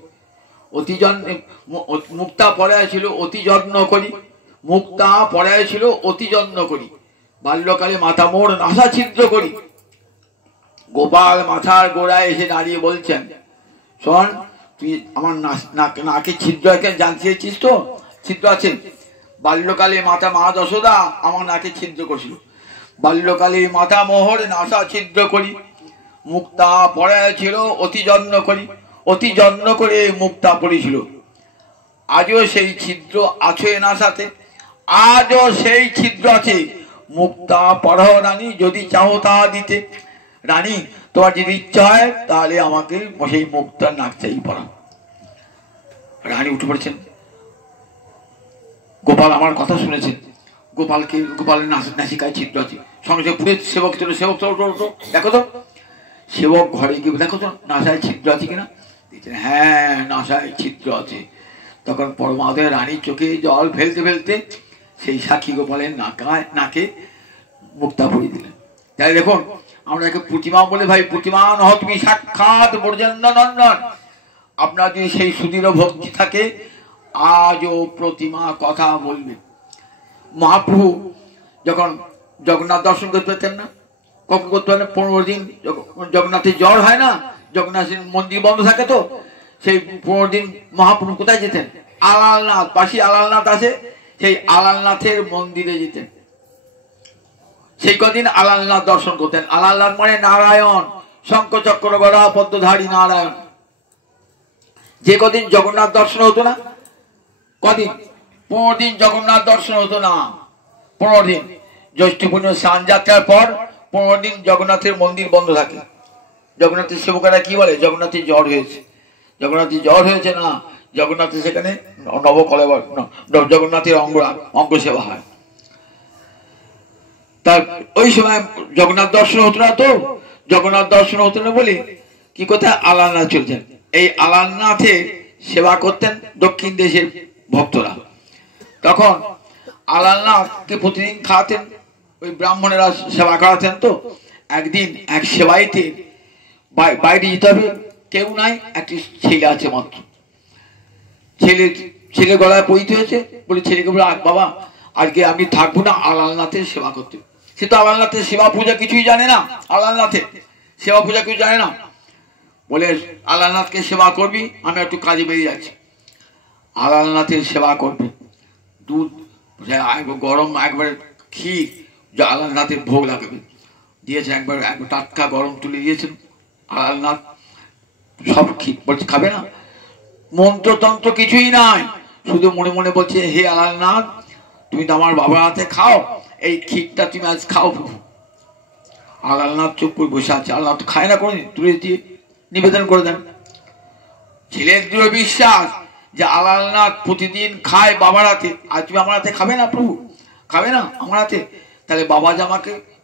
অতি যত্নে মুক্তা পড়ায় ছিল অতি যত্ন করি, মুক্তা পড়ায় ছিল অতি যত্ন করি, বাল্যকালে মাথা মোহর নাসা ছিদ্র করি। গোপাল মাথার গোড়ায় এসে দাঁড়িয়ে বলছেন শোন, তুই আমার নাকে ছিদ্র জানতে চেয়েছিস তো? ছিদ্র আছে। বাল্যকালে মাতা মা যশোদা আমার নাকে ছিদ্র করেছিল। বাল্যকালে মাতা মোহর নাসা ছিদ্র করি, মুক্তা পড়ায় ছিল অতি যত্ন করি, অতি যত্ন করে মুক্তা পড়েছিল। আজও সেই ছিদ্র আছে নাসাতে, আজও সেই ছিদ্র আছে। মুক্তা পড়াও রানী, যদি চাও তা দিতে। রানী তোমার যদি ইচ্ছা হয় তাহলে আমাকে সেই মুক্তার নাকচাই পড়াও। রানী উঠে পড়েছেন। গোপাল আমার কথা শুনেছেন। গোপালের নাসিকায় ছিদ্র আছে। সঙ্গে সঙ্গে পুরে সেবক ছিল, সেবক দেখো তো। সেবক ঘরে গিয়ে দেখো তো নাসায় ছিদ্র আছে কিনা। হ্যাঁ নাসায় ছিদ্র আছে। তখন পরমাদয় রানীর চোখে জল ফেলতে ফেলতে সেই সাক্ষী গোপালের নাকে মুক্তা পরিয়ে দিলেন। তাই দেখুন আমরা একে প্রতিমা বলে ভাই, প্রতিমা নহ তুমি সাক্ষাৎ ব্রজেন্দ্র নন্দন। আপনার যদি সেই সুদৃঢ় ভক্তি থাকে আজও প্রতিমা কথা বলবে। মহাপ্রভু যখন জগন্নাথ দর্শন করতে পেতেন না, কখন করতে পারেন? 15 দিন জগন্নাথের জ্বর হয় না, জগন্নাথের মন্দির বন্ধ থাকে, তো সেই 15 দিন মহাপ্রভু কোথায় যেতেন? আলালনাথ, পাশে আলালনাথ আছে, সেই আলালনাথের মন্দিরে যেতেন। সেই কদিন আলালনাথ দর্শন করতেন। আলালনাথ মানে নারায়ণ, শঙ্খ চক্র গদা পদ্মধারী নারায়ণ। যে কদিন জগন্নাথ দর্শন হতো না, কদিন? 15 দিন জগন্নাথ দর্শন হতো না। 15 দিন জ্যৈষ্ঠ পূর্ণিমা স্নান যাত্রার পর 15 দিন জগন্নাথের মন্দির বন্ধ থাকে। জগন্নাথের সেবকেরা কি বলে? জগন্নাথের জ্বর হয়েছে, জগন্নাথের জ্বর হয়েছে না, জগন্নাথের সেখানে নবকলেবর জগন্নাথের অঙ্গ সেবা হয়। তার ওই সময় জগন্নাথ দর্শন হতো না, তো জগন্নাথ দর্শন হতো না বলে কি কোথায় আলালনাথ চলছেন। এই আলালনাথের সেবা করতেন দক্ষিণ দেশের ভক্তরা। তখন আলালনাথকে প্রতিদিন খাওয়াতেন, ওই ব্রাহ্মণেরা সেবা করাতেন। তো একদিন এক সেবাইতে বাইরে যেতে হবে, কেউ নাই, একটি ছেলে আছে মাত্র। ছেলে গলায় পইতে হয়েছে বলে ছেলেকে বলে, বাবা আজকে আমি থাকবো না, আলালনাথের সেবা করতে। সে তো আলালনাথের সেবা পূজা কিছুই জানে না, আলালনাথের সেবা পূজা কিছু জানে না, বলে আলালনাথকে সেবা করবি, আমি একটু কাজে বেরিয়ে যাচ্ছি। আলালনাথের সেবা করবে, দুধ গরম একবারে ক্ষীর যা আলালনাথের ভোগ লাগবে দিয়েছে, একবার টাটকা গরম তুলে দিয়েছেন। আলালনাথ সব ক্ষীর বলছে খাবে না, মন্ত্রতন্ত্র কিছুই নাই, শুধু মনে মনে বলছে, হে আলালনাথ তুমি তো আমার বাবার হাতে খাও, এই ক্ষীরটা তুমি আজ খাও। আলালনাথ চুপ করে বসে আছে, আলালনাথ খায় না, করে তুলে দিয়ে নিবেদন করে দেন। ছেলের দৃঢ় বিশ্বাস যে আলালনাথ প্রতিদিন খায় বাবার হাতে, আর তুমি আমার হাতে খাবে না প্রভু, খাবে না আমার হাতে, তাহলে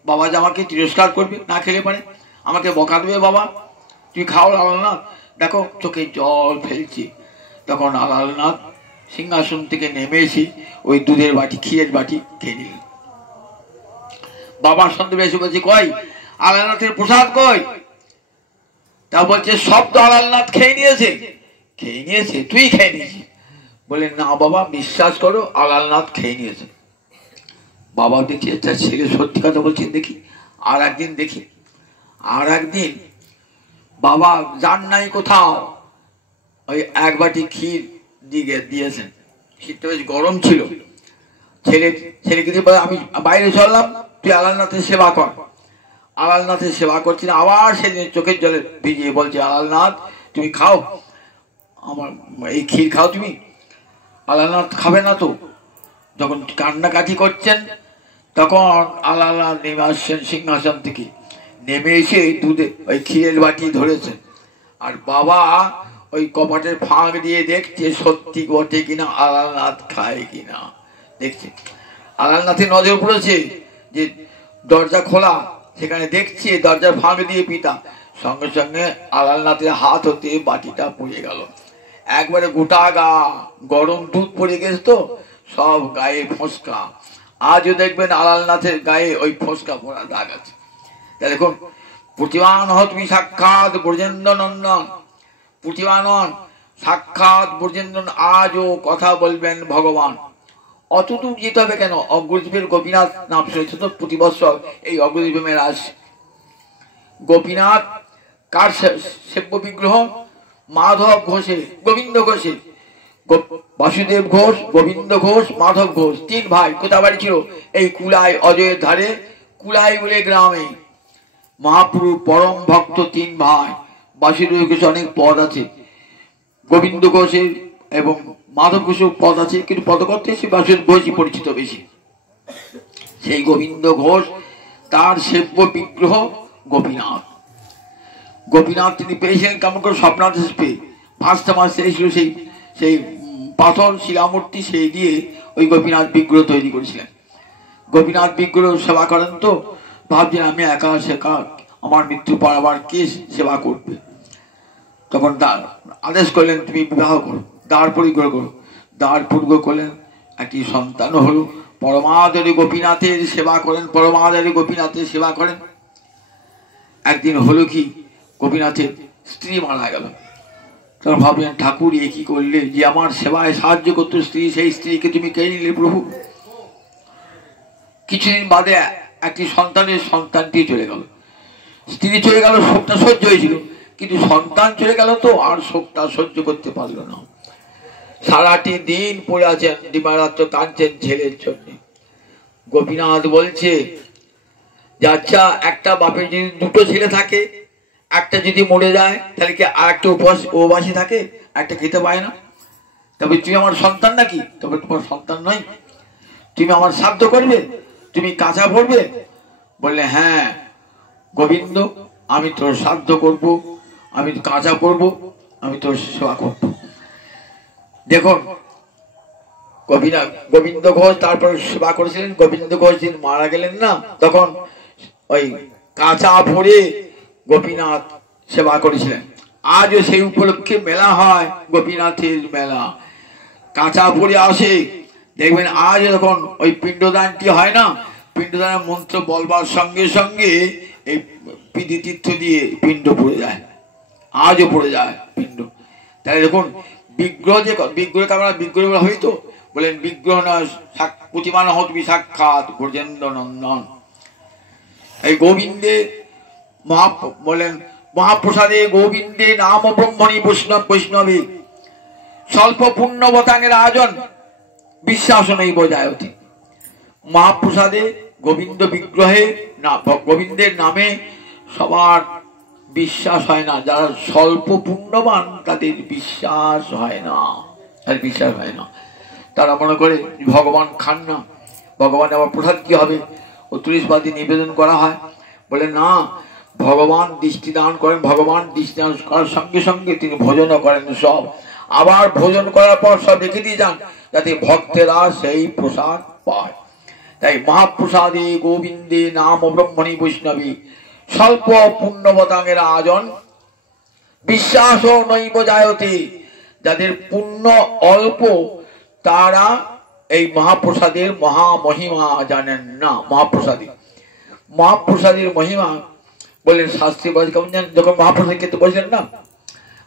বাবা জামাকে তিরস্কার করবে, না খেলে পারে আমাকে বকা দেবে, বাবা তুমি খাও আলালনাথ। দেখো চোখে জল ফেলছি। তখন আলালনাথ সিংহাসন থেকে নেমে এসে ওই দুধের বাটি, ক্ষীরের বাটি খেয়ে নিলেন। বাবার সন্দেহ এসে বলছে, কই আলালনাথের প্রসাদ কই? তা বলছে, সব তো আলালনাথ খেয়ে নিয়েছে। খেয়ে নিয়েছে? তুই খেয়ে নিয়েছিস? বলে, না বাবা বিশ্বাস করো, আলালনাথ খেয়ে নিয়েছে। বাবা দেখি তার ছেলে সত্যি কথা বলছেন, দেখি আর একদিন দেখি। আর একদিন বাবা যান নাই কোথাও, ওই এক বাটি ক্ষীর দিয়েছেন। ক্ষীরটা বেশ গরম ছিল। ছেলেকে দিয়ে বলে, আমি বাইরে চললাম, তুই আলালনাথের সেবা কর। আলালনাথের সেবা করছি না, আবার সেদিন চোখের জলে ভিজিয়ে বলছে, আলালনাথ তুমি খাও, আমার এই ক্ষীর খাও তুমি। আলালনাথ খাবে না তো। যখন কান্নাকাটি করছেন তখন আলালনাথ নেমে আসছেন সিংহাসন থেকে, নেমে এসে দুধে ওই ক্ষীরের বাটি ধরেছেন। আর বাবা ওই কপাটের ফাঁক দিয়ে দেখছে সত্যি বটে কিনা, আলালনাথ খায় কিনা দেখছে। আলালনাথের নজর পড়েছে যে দরজা খোলা, সেখানে দেখছে দরজার ফাঁক দিয়ে পিতা, সঙ্গে সঙ্গে আলালনাথের হাত হতে বাটিটা পড়ে গেল। একবারে গোটা গা গরম দুধ পড়ে গেছে, তো সব গায়ে ফোসকা। আজও দেখবেন আলালনাথের গায়ে ওই ফোসকা পড়া দাগ আছে। দেখুন, প্রতিমান হ তুমি সাক্ষাৎ ব্রজেন্দ্র নন্দন, প্রতিমানন সাক্ষাৎ ব্রজেন্দ্র, আজও কথা বলবেন ভগবান। অতদূর যেতে হবে কেন? অগ্রদ্বীপের গোপীনাথ নাম শুনেছে তো, প্রতি বছর এই অগ্রদ্বীপে মেলা আসে। গোপীনাথ কার সেব্য বিগ্রহ? মাধব ঘোষের, গোবিন্দ ঘোষের। বাসুদেব ঘোষ, গোবিন্দ ঘোষ, মাধব ঘোষ, 3 ভাই। কোথায় বাড়ি ছিল? এই কুলাই, অজয়ের ধারে কুলাই বলে গ্রামে। মহাপ্রভু পরম ভক্ত 3 ভাই। বাসুদেব ঘোষ অনেক পদ আছে, গোবিন্দ ঘোষের এবং মাধব ঘোষের পদ আছে, কিন্তু পদকর্তে সে বাসুদেব ঘোষই পরিচিত বেশি। সেই গোবিন্দ ঘোষ, তার সেব্য বিগ্রহ গোপীনাথ। গোপীনাথ তিনি পেয়েছিলেন কেমন করে? স্বপ্নাদেশ পেয়ে 5টা মাস এসেছিল সেই পাথর শিলামূর্তি, সেই দিয়ে ওই গোপীনাথ বিগ্রহ তৈরি করেছিলেন। গোপীনাথ বিগ্রহ সেবা করেন, তো ভাবছেন আমি একা শেখা, আমার মৃত্যু পর আবার কে সেবা করবে? তখন আদেশ করলেন, তুমি বিবাহ করো, দ্বার পরিগ্রহ করো। দ্বার পরিগ্রহ করলেন, একটি সন্তান হলো। পরমাদরে গোপীনাথের সেবা করেন, পরমাদরে গোপীনাথের সেবা করেন। একদিন হলো কি, গোপীনাথের স্ত্রী মারা গেল। তখন ভাবলেন ঠাকুর এ কি করলে, যে আমার সেবায় সাহায্য করতো স্ত্রী, সেই স্ত্রীকে তুমি কেড়ে নিলে প্রভু। কিছুদিন বাদে একটি সন্তানটি চলে গেল, স্ত্রী চলে গেল, শোকটা সহ্য হয়েছিল, কিন্তু সন্তান চলে গেল তো আর শোকটা সহ্য করতে পারলো না। সারাটি দিন পড়ে আছেন, দিবারাত্র কাঁদছেন ছেলের জন্য। গোপীনাথ বলছে যে আচ্ছা, একটা বাপের যদি দুটো ছেলে থাকে, একটা যদি মরে যায় তাহলে কি আর একটা উপবাসী থাকে, একটা খেতে পায় না? তবে তুমি আমার সন্তান নাকি? তবে তোমার সন্তান নয়, তুমি আমার শ্রাদ্ধ করবে, তুমি কাঁচা ভরবে? বললে হ্যাঁ গোবিন্দ, আমি তোর শ্রাদ্ধ করব, আমি কাঁচা করব, আমি তোর সেবা করব। দেখুন গোবিন্দ ঘোষ তারপর সেবা করেছিলেন। গোবিন্দ ঘোষ দিন মারা গেলেন না, তখন ওই কাঁচা ভরে গোপীনাথ সেবা করেছিলেন। আজও সেই উপলক্ষে মেলা হয়, গোপীনাথের মেলা। কাঁচা ভরে আসে, দেখবেন আজ যখন ওই পিণ্ডদানটি হয় না, পিণ্ডদানের মন্ত্র বলবার সঙ্গে সঙ্গে এই পিদি তীর্থ দিয়ে পিণ্ড পড়ে যায়, আজও পড়ে যায় পিণ্ড। তাই দেখুন বিগ্রহ, যে বিগ্রহকে আমরা বিগ্রহ বলা হইতো, বলেন বিগ্রহ না প্রতিমা না তুমি সাক্ষাৎ ব্রজেন্দ্র নন্দন। এই গোবিন্দে বলেন মহাপ্রসাদে গোবিন্দে নাম ব্রহ্মণী বৈষ্ণবী স্বল্প পুণ্যবতাঙ্গের আয়োজন বিশ্বাস নেই বোঝায়তি। মহাপ্রসাদে গোবিন্দ বিগ্রহে না, গোবিন্দের নামে সবার বিশ্বাস হয় না, যারা স্বল্প পুণ্যবান তাদের বিশ্বাস হয় না, বিশ্বাস হয় না। তারা মনে করে ভগবান খান না, ভগবান আবার প্রসাদ কি হবে, ও 30 বাতি নিবেদন করা হয়। বলে না, ভগবান দৃষ্টি দান করেন, ভগবান দৃষ্টি দান করার সঙ্গে সঙ্গে তিনি ভোজনও করেন সব, আবার ভোজন করার পর সব রেখে দিয়ে যান যাতে ভক্তেরা সেই প্রসাদ পায়। তাই মহাপ্রসাদে গোবিন্দে নাম ব্রহ্মণী বৈষ্ণবী স্বল্প পুণ্যবতাঙ্গের আয়োজন বিশ্বাস নৈব জায়তে। যাদের পুণ্য অল্প তারা এই মহাপ্রসাদের মহামহিমা জানেন না। মহাপ্রসাদের মহিমা বলেন শাস্ত্রী বলে কেমন জানেন? যখন মহাপ্রসাদ খেতে বসলেন না,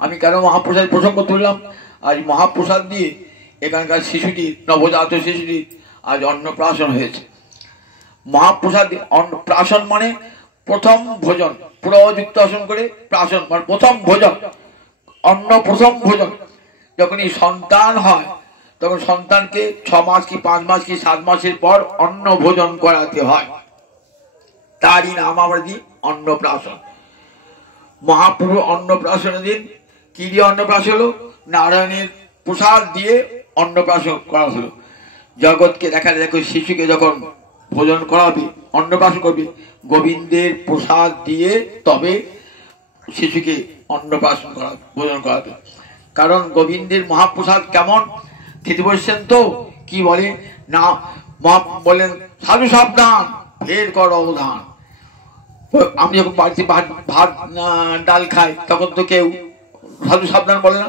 আমি কেন মহাপ্রসাদ প্রসঙ্গ তুললাম, আজ মহাপ্রসাদ দিয়ে এখানকার শিশুটি, নবজাত শিশুটি আজ অন্নপ্রাশন হয়েছে। মহাপ্রসাদ অন্নপ্রাশন মানে প্রথম ভোজন, পুরোযুক্ত আসন করে প্রাশন মানে প্রথম ভোজন, অন্ন প্রথম ভোজন। যখনই সন্তান হয় তখন সন্তানকে 6 মাস কি 5 মাস কি 7 মাসের পর অন্ন ভোজন করাতে হয়, তারই নাম আমরা দিই অন্নপ্রাশন। মহাপ্রভু অন্নপ্রাশনের দিন কি দিয়ে অন্নপ্রাশন হলো? নারায়ণের প্রসাদ দিয়ে অন্নপ্রাশন করা হলো। জগৎকে দেখা, দেখো শিশুকে যখন ভোজন করাবে, অন্নপ্রাশন করবে, গোবিন্দের প্রসাদ দিয়ে তবে শিশুকে অন্নপ্রাশন করাবে, ভোজন করাবে। কারণ গোবিন্দের মহাপ্রসাদ কেমন খেতে বসছেন তো কি বলে না, বলেন সাধু সাবধান ফের কর অবধান। আমি যখন বাড়িতে ভাত ডাল খাই তখন তো কেউ সাধু সাবধান বলে না,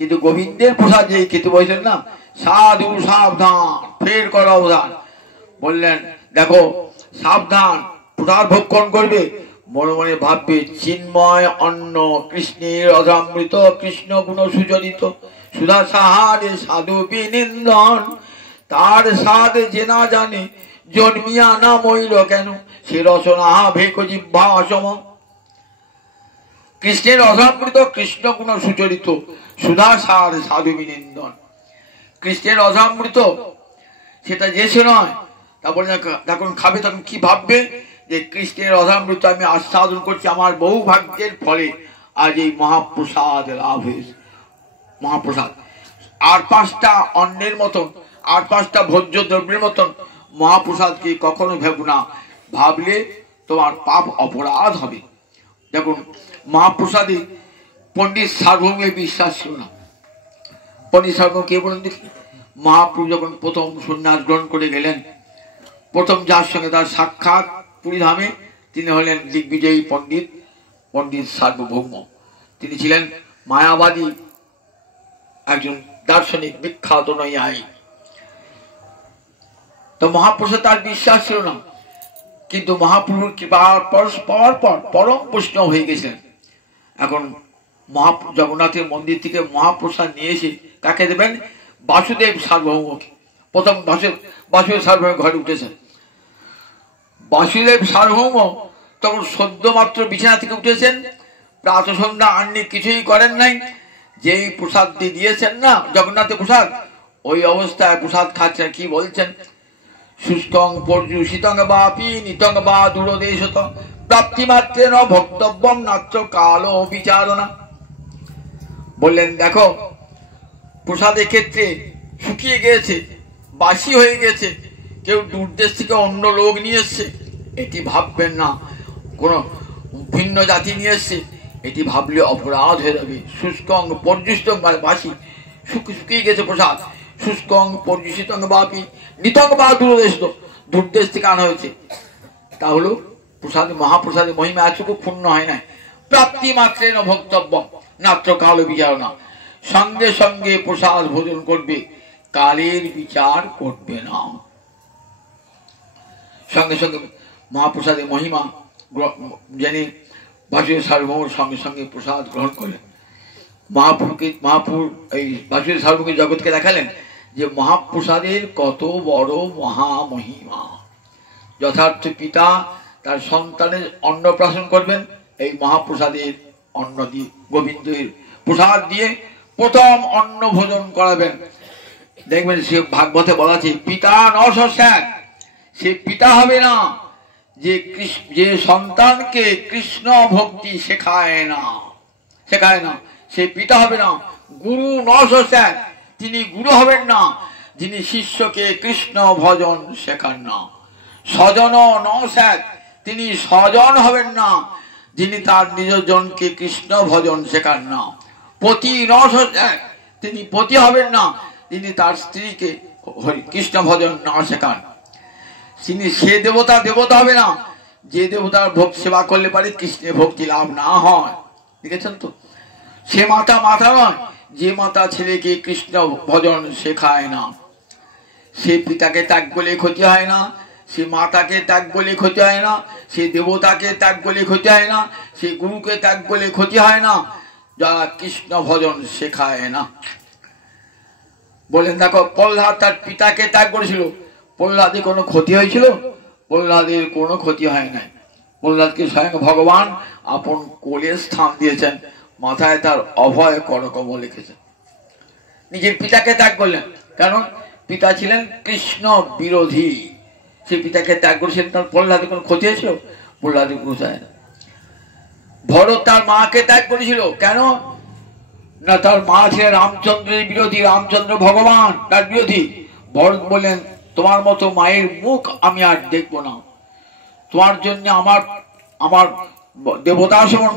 কিন্তু গোবিন্দের প্রসাদ যে খেতে বসলেন না, সাধু সাবধান ফের কর অবধান বললেন। দেখো সাবধান, প্রসাদ ভক্ষণ করবে, মনে মনে ভাববে চিন্ময় অন্ন কৃষ্ণের অধমৃত, কৃষ্ণ গুণ সুচরিত, সুধা সাহারে সাধু বিনিন্দন, তার স্বাদ যে না জানে জন্মিয়া না মইল কেন, সে রচনা ভেক জিহ্বা অসম। কৃষ্ণের অধমৃত, কৃষ্ণ গুণ সুচরিত, সুধা সার সাধু বিনিন্দন। কৃষ্ণের অধমৃত সেটা যে সে নয়, তারপরে যখন খাবে তখন কি ভাববে যে কৃষ্ণের অধমৃত আমি আস্বাদন করছি, আমার বহু ভাগ্যের ফলে আজ এই মহাপ্রসাদ লাভ হয়েছে। মহাপ্রসাদ আর 5টা অন্নের মতন, আর 5টা ভোজ্য দ্রব্যের মতন মহাপ্রসাদকে কখনো ভেবো না, ভাবলে তোমার পাপ অপরাধ হবে। দেখুন মহাপ্রসাদে পণ্ডিত সার্বভৌমের বিশ্বাস ছিল না। পণ্ডিত সার্বভৌম কে বলেন দেখি? মহাপ্রভু যখন প্রথম সন্ন্যাস গ্রহণ করে গেলেন, প্রথম যার সঙ্গে তার সাক্ষাৎ পুরীধামে, তিনি হলেন দিগ্বিজয়ী পণ্ডিত সার্বভৌম। তিনি ছিলেন মায়াবাদী একজন দার্শনিক, বিখ্যাত নৈয়ায়িক। তো মহাপ্রসাদ তার বিশ্বাস ছিল না, কিন্তু মহাপ্রভুর কৃপা পাওয়ার পর পরম বৈষ্ণব হয়ে গেছিলেন। এখন জগন্নাথের মন্দির থেকে মহাপ্রসাদ নিয়ে এসে কাকে দেবেন? বাসুদেব সার্বভৌমকে। প্রথম বাসুদেব সার্বভৌম ঘরে উঠেছেন। বাসুদেব সার্বভৌম তখন সদ্য মাত্র বিছানা থেকে উঠেছেন, প্রাত সন্ধ্যা আন্নিক কিছুই করেন নাই। যেই প্রসাদ দিয়েছেন না জগন্নাথের প্রসাদ, ওই অবস্থায় প্রসাদ খাচ্ছেন। কি বলছেন? শুষ্কং পর্যুষিতং বাপি নিতং বা দূরদেশত প্রাপ্তি মাত্রে ন ভক্তব্যম নাত্র কাল বিচারণা। বললেন দেখো, প্রসাদের ক্ষেত্রে শুকিয়ে গিয়েছে, বাসি হয়ে গেছে, কেউ দূরদেশ থেকে অন্য লোক নিয়ে এসছে, এটি ভাববেন না। কোন ভিন্ন জাতি নিয়ে এসছে, এটি ভাবলে অপরাধ হয়ে যাবে। শুষ্কং পর্যুষিতং বাসি, শুকিয়ে গেছে প্রসাদ। শুষ্কং পর্যুষিতং বাপি নিতং বা দূরদেশ থেকে আনা হয়েছে। তা হলো প্রসাদ, মহাপ্রসাদের মহিমা এতটুকু পূর্ণ হয় নাই। প্রাপ্তি মাত্রে ন ভক্তব্য নাত্র কাল বিচারণা। সঙ্গে সঙ্গে প্রসাদ ভোজন করবে, কালের বিচার করবে না। সঙ্গে সঙ্গে মহাপ্রসাদের মহিমা জেনে বাসুদেব সার্বভৌম সঙ্গে সঙ্গে প্রসাদ গ্রহণ করলেন। মহাপুর এই বাসুদেব সার্বভৌম জগৎকে দেখালেন যে মহাপ্রসাদের কত বড় মহামহিমা। যথার্থ পিতা তার সন্তানের অন্নপ্রাশন করবেন এই মহাপ্রসাদের অন্ন দিয়ে, গোবিন্দের প্রসাদ দিয়ে প্রথম অন্ন ভোজন করাবেন। দেখবেন সে ভাগবতে বলা আছে, পিতা নস্যাৎ, সে পিতা হবে না যে সন্তানকে কৃষ্ণ ভক্তি শেখায় না, সে পিতা হবে না। গুরু নস্যাৎ, তিনি গুরু হবেন না যিনি শিষ্যকে কৃষ্ণ ভজন শেখান না। স্বজন নস্যাৎ, তিনি স্বজন হবেন না যিনি তার নিজজনকে কৃষ্ণ ভজন শেখান না। পতি নস্যাৎ, তিনি পতি হবেন না যিনি তার স্ত্রীকে কৃষ্ণ ভজন না শেখান। তিনি সে দেবতা হবে না যে দেবতার ভক্তি সেবা করলে পারে কৃষ্ণের ভক্তি লাভ না হয়। দেখেছেন তো? সে মাতা নয় যে মাতা ছেলেকে কৃষ্ণ ভজন শেখায় না। সে পিতাকে ত্যাগ বলে ক্ষতি হয় না, সে মাতাকে ত্যাগ বলে ক্ষতি হয় না, সে দেবতাকে ত্যাগ বলে ক্ষতি হয় না, সে গুরুকে ত্যাগ বলে ক্ষতি হয় না যারা কৃষ্ণ ভজন শেখায় না। বলেন দেখো, প্রহ্লাদ তার পিতাকে ত্যাগ করেছিল, প্রহ্লাদের কোনো ক্ষতি হয়েছিল? প্রহ্লাদের কোনো ক্ষতি হয় নাই। প্রহ্লাদকে স্বয়ং ভগবান আপন কোলে স্থান দিয়েছেন, মাথায় তার অভয় করকমল লিখেছেন। নিজের পিতাকে ত্যাগ করলেন, কারণ পিতা ছিলেন কৃষ্ণ বিরোধী। সে পিতাকে ত্যাগ করেছিলেন, তার প্রহ্লাদের কোনো ক্ষতি হয়েছিল? প্রহ্লাদের বুঝায় না। ভরত তার মাকে ত্যাগ করেছিল, কেন না? তার মা ছিলেন রামচন্দ্রের বিরোধী, রামচন্দ্র ভগবান তার বিরোধী। ভরত বললেন, তোমার মতো মায়ের মুখ আমি আর দেখবো না, তোমার জন্য আমার দেবদাসন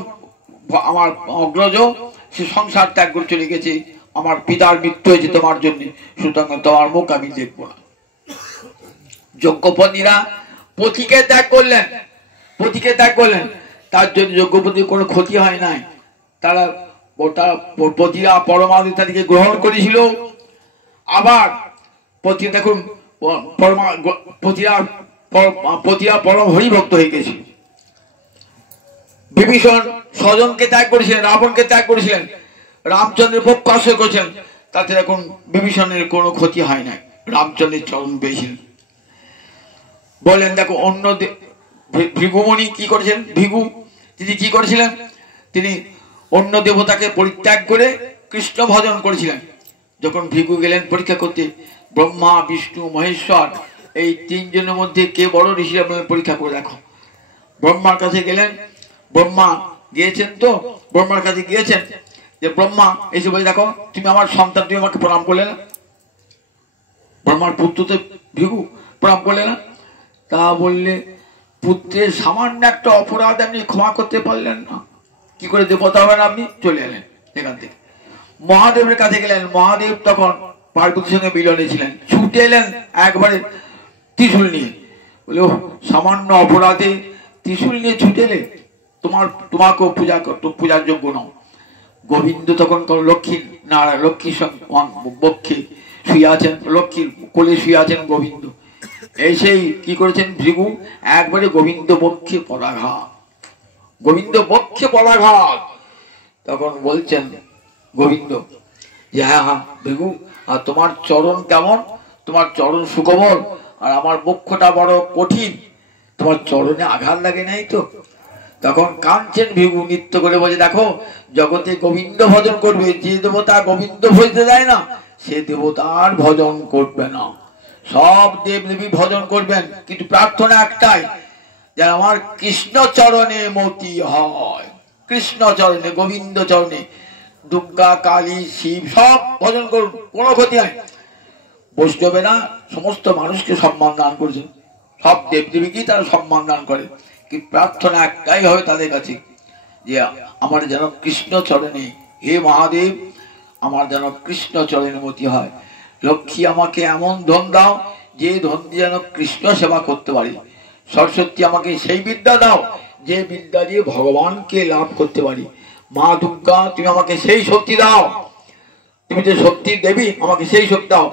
আমার অগ্রজ সে সংসার ত্যাগ করে চলে গেছে, আমার পিতার মৃত্যু হয়েছে তোমার জন্য, সুতরাং তোমার মুখ আমি দেখবো না। যজ্ঞপতিরা পতিকে ত্যাগ করলেন, তার জন্য যজ্ঞপতির কোনো ক্ষতি হয় নাই। তারা পতিরা পরমাধিকারীকে গ্রহণ করেছিল। আবার পতি দেখুন, পতিরা পরম হরিভক্ত হয়ে গেছিল। বিভীষণ স্বজনকে ত্যাগ করেছিলেন, রাবণকে ত্যাগ করেছিলেন, রামচন্দ্রের পক্ষ আশ্রয় করেছেন, তাতে এখন বিভীষণের কোনো ক্ষতি হয় না, রামচন্দ্রের চরণ পেয়েছিলেন। বলেন দেখো, অন্য ভৃগুমণি কি করেছেন? তিনি কি করেছিলেন? তিনি অন্য দেবতাকে পরিত্যাগ করে কৃষ্ণ ভজন করেছিলেন। যখন ভৃগু গেলেন পরীক্ষা করতে, ব্রহ্মা বিষ্ণু মহেশ্বর এই তিনজনের মধ্যে কে বড় ঋষি, পরীক্ষা করে দেখো। ব্রহ্মার কাছে গেলেন, ব্রহ্মা গিয়েছেন তো, ব্রহ্মার কাছে গিয়েছেন যে ব্রহ্মা এসে বলে, দেখো তুমি আমার সন্তান, তুমি আমাকে প্রণাম করলে না। ব্রহ্মার পুত্রতে ভৃগু প্রণাম করলে না। তা বললে, পুত্রের সামান্য একটা অপরাধ আপনি ক্ষমা করতে পারলেন না, কি করে দেবতা হবেন আপনি? চলে এলেন এখান থেকে। মহাদেবের কাছে গেলেন, মহাদেব তখন পার্বতীর সঙ্গে মিলনে ছিলেন, ছুটে এলেন একবারে ত্রিশূল নিয়ে। বলে, ও সামান্য অপরাধে ত্রিশূল নিয়ে ছুটে এলে, তোমাকেও পূজার যোগ্য নও। গোবিন্দ তখন লক্ষ্মীর বক্ষে শুয়ে আছেন, লক্ষ্মীর কোলে শুয়ে আছেন গোবিন্দ। এসেই কি করেছেন ভৃগু? একবারে গোবিন্দ বক্ষে পদাঘাত। তখন বলছেন গোবিন্দ যে হ্যাঁ হ্যাঁ ভিগু, আর তোমার চরণ কেমন? তোমার চরণ সুকোমল, আর আমার বক্ষটা বড় কঠিন, তোমার চরণে আঘাত লাগে নাই তো? তখন কাঁদছেন ভিগু, নৃত্য করে বলে দেখো, জগতে গোবিন্দ ভজন করবে, যে দেবতা গোবিন্দ ভজতে দেয় না সে দেবতার ভজন করবে না। সব দেব দেবী ভজন করবেন, কিন্তু প্রার্থনা একটাই, যেন আমার কৃষ্ণ চরণে মতি হয়। কৃষ্ণ চরণে, গোবিন্দ চরণে, দুর্গা কালী শিব সব ভজন করুন, কোনো ক্ষতি হয়। বৈষ্ণবেরা সমস্ত মানুষকে সম্মান দান করেছেন, সব দেবদেবীকেই তারা সম্মান দান করে, কিন্তু প্রার্থনা একটাই হবে তাদের কাছে, যে আমার যেন কৃষ্ণ চরণে, হে মহাদেব আমার যেন কৃষ্ণ চরণে মতি হয়। লক্ষ্মী আমাকে এমন ধন দাও যে ধন দিয়ে যেন কৃষ্ণ সেবা করতে পারি। সরস্বতী আমাকে সেই বিদ্যা দাও যে বিদ্যা দিয়ে ভগবানকে লাভ করতে পারি। মা দুর্গা তুমি আমাকে সেই শক্তি দাও, তুমি যে শক্তির দেবী আমাকে সেই শক্তি দাও,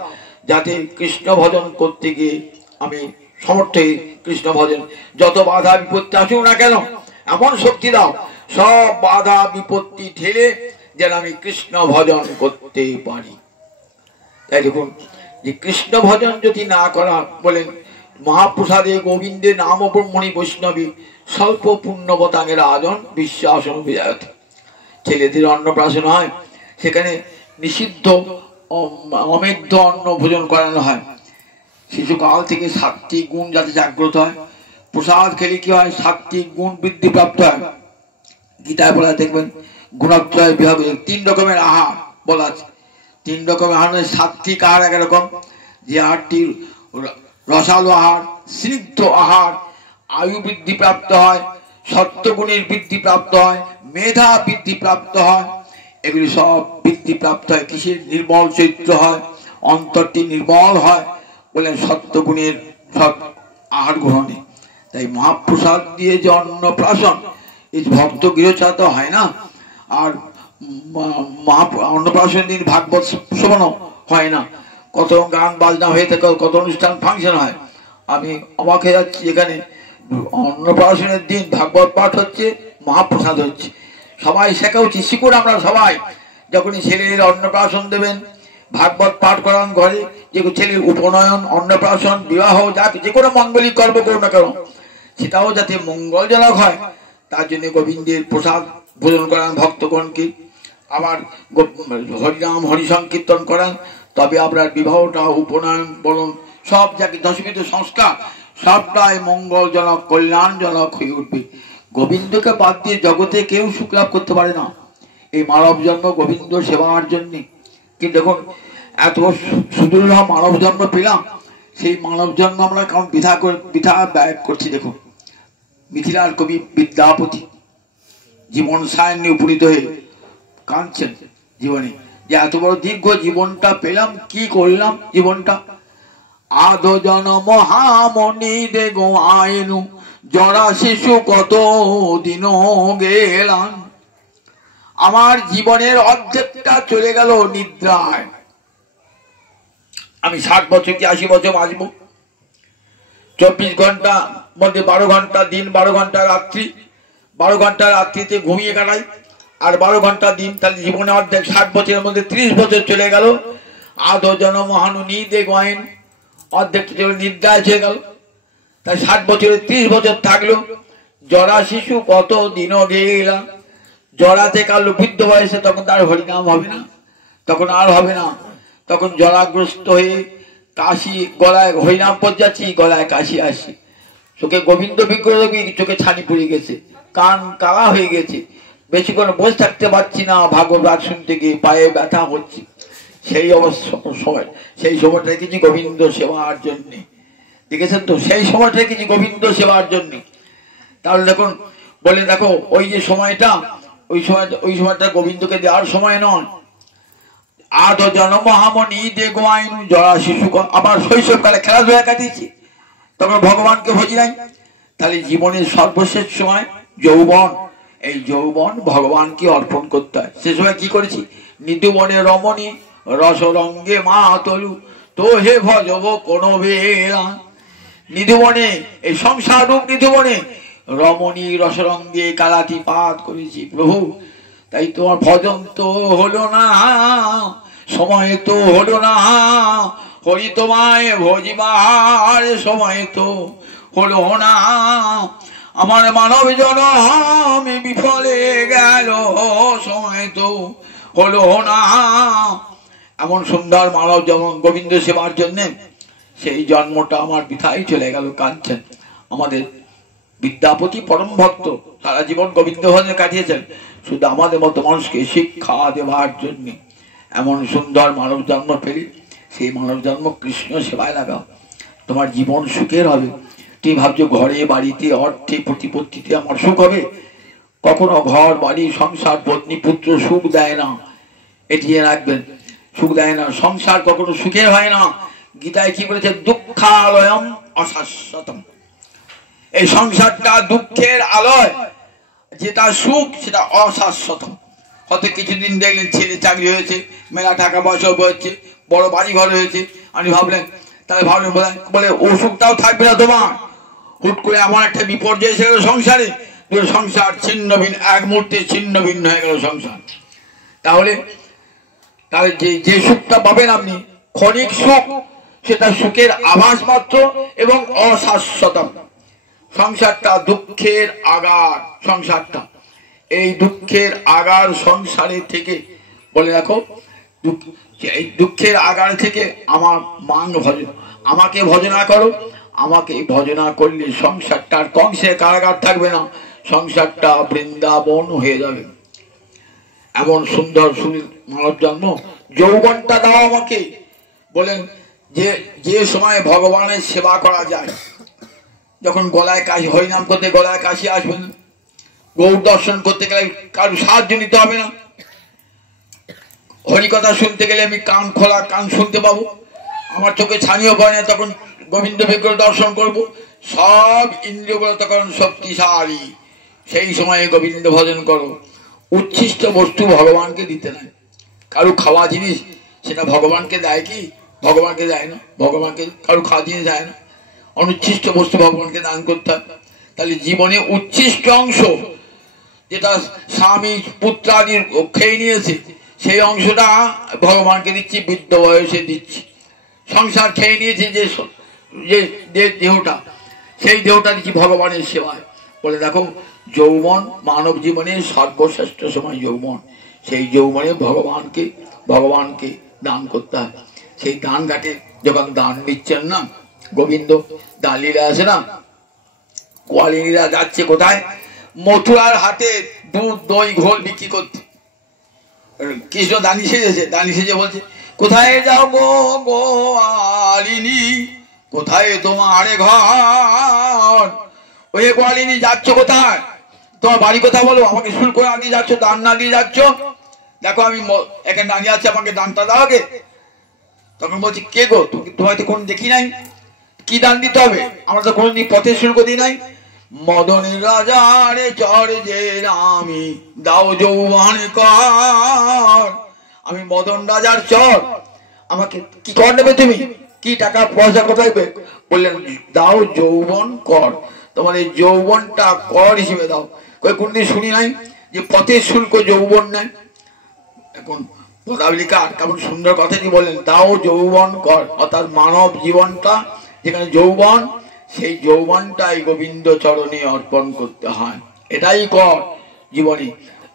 যাতে কৃষ্ণ ভজন করতে গিয়ে আমি সমর্থ হই। কৃষ্ণ ভজন যত বাধা বিপত্তি আসুক না কেন, এমন শক্তি দাও সব বাধা বিপত্তি ঠেলে যেন আমি কৃষ্ণ ভজন করতে পারি। তাই দেখুন, যে কৃষ্ণ ভজন যদি না করা, বলেন মহাপ্রসাদে গোবিন্দের নাম ব্রহ্মণী বৈষ্ণবী স্বল্প পুণ্যবতাঙ্গের আজন বিশ্বাসন বিজায়ত। ছেলেদের অন্নপ্রাশন হয়, সেখানে নিষিদ্ধ অমেধ্য অন্ন ভোজন করানো হয়। শিশুকাল থেকে সাত্বিক গুণ যাতে জাগ্রত হয়, প্রসাদ খেলে কি হয়, সাত্বিক গুণ বৃদ্ধি প্রাপ্ত হয়। গীতায় বলা দেখবেন গুণত্রয় বিভাগ, 3 রকমের আহার বলা আছে। 3 রকমের আহার, সাত্বিক আহার একরকম, যে আহারটি রসালো আহার, স্নিগ্ধ আহার, আয়ু বৃদ্ধি প্রাপ্ত হয়, সত্যগুণের বৃদ্ধি প্রাপ্ত হয়, মেধা বৃদ্ধি প্রাপ্ত হয়। এগুলি সব বৃদ্ধি প্রাপ্ত হয় কিসের? নির্মল চরিত্র হয়, অন্তরটি নির্মল হয়, বলেন সত্যগুণের সৎ আহার গ্রহণে। তাই মহাপ্রসাদ দিয়ে যে অন্নপ্রাশন, এই ভক্ত গৃহচার তো হয় না, আর অন্নপ্রাশন দিন ভাগবত শ্রবণ হয় না, কত গান বাজনা হয়ে থাকে, কত অনুষ্ঠান ফাংশন হয়। আমি অবাক হয়ে যাচ্ছি, এখানে অন্নপ্রাশনের দিন ভাগবত পাঠ হচ্ছে, মহাপ্রসাদ হচ্ছে। সবাই শেখা উচিত, শিখুন আমরা সবাই। যখনই ছেলের অন্নপ্রাশন দেবেন, ভাগবত পাঠ করান ঘরে, যে ছেলের উপনয়ন, অন্নপ্রাশন, বিবাহ, যাকে যে কোনো মঙ্গলিক কর্ম করুন না কেন, সেটাও যাতে মঙ্গলজনক হয়, তার জন্য গোবিন্দের প্রসাদ ভোজন করান ভক্তগণকে। আবার হরিনাম হরি সংকীর্তন করান, তবে আপনার বিবাহটা, উপনয়ন বলুন, সব যাকে দশবিধ সংস্কার সবটাই মঙ্গলজনক কল্যাণজনক হয়ে উঠবে। গোবিন্দকে বাদ দিয়ে জগতে কেউ সুখ লাভ করতে পারে না। এই মানব জন্ম গোবিন্দ সেবার জন্যে। কিন্তু দেখুন, এত সুদূর্লভ মানব জন্ম পেলাম, সেই মানব জন্ম আমরা কারণ বৃথা ব্যয় করছি। দেখুন, মিথিলার কবি বিদ্যাপতি জীবন সায়নে উপনীত হয়ে কাঁদছেন জীবনে, যে এত বড় দীর্ঘ জীবনটা পেলাম, কি করলাম জীবনটা। আধো জন মহামণি দে গোয়াইনু, জরা শিশু কত দিন গেলাম। আমার জীবনের অর্ধেকটা চলে গেল নিদ্রায়। আমি 60 বছর কি 80 বছর বাঁচবো। 24 ঘন্টা মধ্যে 12 ঘন্টা দিন, 12 ঘন্টা রাত্রি, 12 ঘন্টা রাত্রিতে ঘুমিয়ে কাটাই, আর 12 ঘন্টা দিন, তাহলে জীবনে অর্ধেক 60 বছরের মধ্যে 30 বছর চলে গেল। আধো জন মহানুনি দে গোয়াইন, অর্ধেকটা চলে নিদ্রায় চলে গেল। তাই 60 বছরে 30 বছর থাকলো। জরা শিশু কত দিন গেলাম। জরাতে কালো বৃদ্ধ বয়সে, তখন তার হরিনাম হবে না, তখন আর হবে না। তখন জরাগ্রস্ত হয়ে কাশি, গলায় হরিনাম পর যাচ্ছি, গলায় কাশি আসি, চোখে গোবিন্দ বিগ্রহ, চোখে ছানি পড়ে গেছে, কান কালা হয়ে গেছে, বেশিক্ষণ বসে থাকতে পারছি না, ভাগবত শুনতে গিয়ে পায়ে ব্যথা হচ্ছে। সেই সময়, সেই সময়টা রেখেছি গোবিন্দ সেবার জন্যে। দেখেছেন তো, সেই সময়টা রেখেছি গোবিন্দ সেবার জন্যে। তাহলে দেখুন, বলে দেখো, ওই যে সময়টা, ওই সময়টা গোবিন্দকে দেওয়ার সময় নয়। আধো জন মহামণি দে গোয়াইনু, জরা শিশু, আবার শৈশবকালে খেলাধুলা কাটিয়েছি, তখন ভগবানকে ভজি নাই। তাহলে জীবনের সর্বশেষ সময় যৌবন, এই যৌবন ভগবানকে অর্পণ করতে হয়। সে সময় কি করেছি? নিধুবনে রমণী রসরঙ্গে মা তলু, তো হে ভজব কোন বেলা। নিধুবনে, এই সংসার রূপ নিধুবনে রমণী রসরঙ্গে কালাতি পাত করেছি। প্রভু, তাই তোমার ভজন তো হলো না, সময় তো হলো না, হরি তোমায় ভজিবার সময় তো হলো না, আমার মানব জনম বিফলে গেল সময় তো হলো না। এমন সুন্দর মানব যেমন গোবিন্দ সেবার জন্যে সেই জন্মটা আমার বৃথাই চলে গেল কাঁদছেন। আমাদের বিদ্যাপতি পরম ভক্ত, সারা জীবন গোবিন্দ ভজনে কাটিয়েছেন, শুধু আমাদের মতো মানুষকে শিক্ষা দেওয়ার জন্য। এমন সুন্দর মানব জন্ম পেলে সেই মানব জন্ম কৃষ্ণ সেবায় লাগাও, তোমার জীবন সুখের হবে। তুমি ভাবছো ঘরে বাড়িতে অর্থে প্রতিপত্তিতে আমার সুখ হবে? কখনো ঘর বাড়ি সংসার পত্নী পুত্র সুখ দেয় না, এটি রাখবেন, সুখ দেয় না। সংসার কখনো সুখের হয় না। গীতায় কি বলেছে? দুঃখালয়ম অশাশ্বতম। এই সংসারটা দুঃখের আলয়, যেটা সুখ সেটা অশাশ্বত। হয়তো কিছুদিন দেখলেন ছেলে চাকরি হয়েছে, মেলা টাকা পয়সা হচ্ছে, বড় বাড়ি ঘর হয়েছে, আপনি ভাবলেন, তাহলে ভাবলেন বলে ও সুখটাও থাকবে না তোমার। হুট করে আমার একটা বিপর্যয় এসে গেল সংসারে, সংসার ছিন্ন ভিন্ন, এক মুহূর্তে ছিন্ন ভিন্ন হয়ে গেল সংসার। তাহলে তাহলে যে সুখটা পাবেন আপনি ক্ষণিক সুখ, সেটা সুখের আভাস মাত্র এবং অশাশ্বত। সংসারটা দুঃখের আগার, সংসারটা এই দুঃখের আগার সংসারে থেকে বলে রাখো, এই দুঃখের আগার থেকে আমার মান ভজন, আমাকে ভজনা করো। আমাকে ভজনা করলে সংসারটার কংসের কারাগার থাকবে না, সংসারটা বৃন্দাবন হয়ে যাবে। এমন সুন্দর সুনীল মানব জন্ম, যৌবনটা দাও আমাকে। বলেন যে সময় ভগবানের সেবা করা যায়, যখন গলায় কাশি, হরিনাম করতে গলায় কাশি আসবে না, গৌর দর্শন করতে গেলে কারো সাহায্য নিতে হবে না, হরিকথা শুনতে গেলে আমি কান খোলা, কান শুনতে পাবো, আমার চোখে ছানিও পড়ে না, তখন গোবিন্দ বিগ্রহ দর্শন করব, সব ইন্দ্রিয়গুলো তখন শক্তিশালী। সেই সময়ে গোবিন্দ ভজন করো। উচ্ছিষ্ট বস্তু ভগবানকে দিতে নাই। কারো খাওয়া জিনিস সেটা ভগবানকে দেয় কি? ভগবানকে দেয় না। ভগবানকে কারো খাওয়া জিনিস দেয় না। অনুচ্ছিষ্ট বস্তু ভগবানকে দান করতে হবে। তাহলে জীবনে উচ্ছিষ্ট অংশ, যেটা স্বামী পুত্রাদি খেয়ে নিয়েছে, সেই অংশটা ভগবানকে দিচ্ছি, বৃদ্ধ বয়সে দিচ্ছি। সংসার খেয়ে নিয়েছে যে দেহটা, সেই দেহটা দিচ্ছি ভগবানের সেবায়। বলে দেখো, যৌবন মানব জীবনের সর্বশ্রেষ্ঠ সময় যৌবন। সেই যৌবনে ভগবানকে দান করতে হয়। সেই দান ঘাটে যখন দান দিচ্ছেন না, গোবিন্দ দালিরা আছে না, কোয়ালিনীরা যাচ্ছে কোথায়? মথুরার হাটে দুধ দই ঘোল বিক্রি করতে। কৃষ্ণ দানি সেজেছে, দানি সেজে বলছে, কোথায় যাও গো গোয়ালিনী, কোথায় তোমার ঘর? ওই গোয়ালিনী যাচ্ছ কোথায়? তোমার বাড়ি কোথায় বলো, আমাকে শুল্ক না দিয়ে যাচ্ছ, দান না দিয়ে যাচ্ছ? দেখো আমি এখানে দাঁড়িয়ে আছি, আমাকে দানটা দাও আগে। তখন বলছি, কে গো? তোমায় তো কোন দেখি নাই, কি দান দিতে হবে? আমরা তো কোনদিন পথে শুল্ক দিই নাই। মদনের রাজারে চর যে আমি দাও যৌবন কর। আমি মদন রাজার চর, আমাকে কি কর নেবে তুমি? কি টাকা পয়সা কোথায়? বললেন দাও যৌবন কর, তোমার এই যৌবনটা কর হিসেবে দাও। কোনদিন শুনি নাই যে পথের শুল্ক যৌবন নেয়। এখন পদাবলিকার কেমন সুন্দর কথাটি বললেন, দাও যৌবন কর। অর্থাৎ মানব জীবনটা যেখানে যৌবন, সেই যৌবনটাই গোবিন্দ চরণে অর্পণ করতে হয়। এটাই কর জীবনে।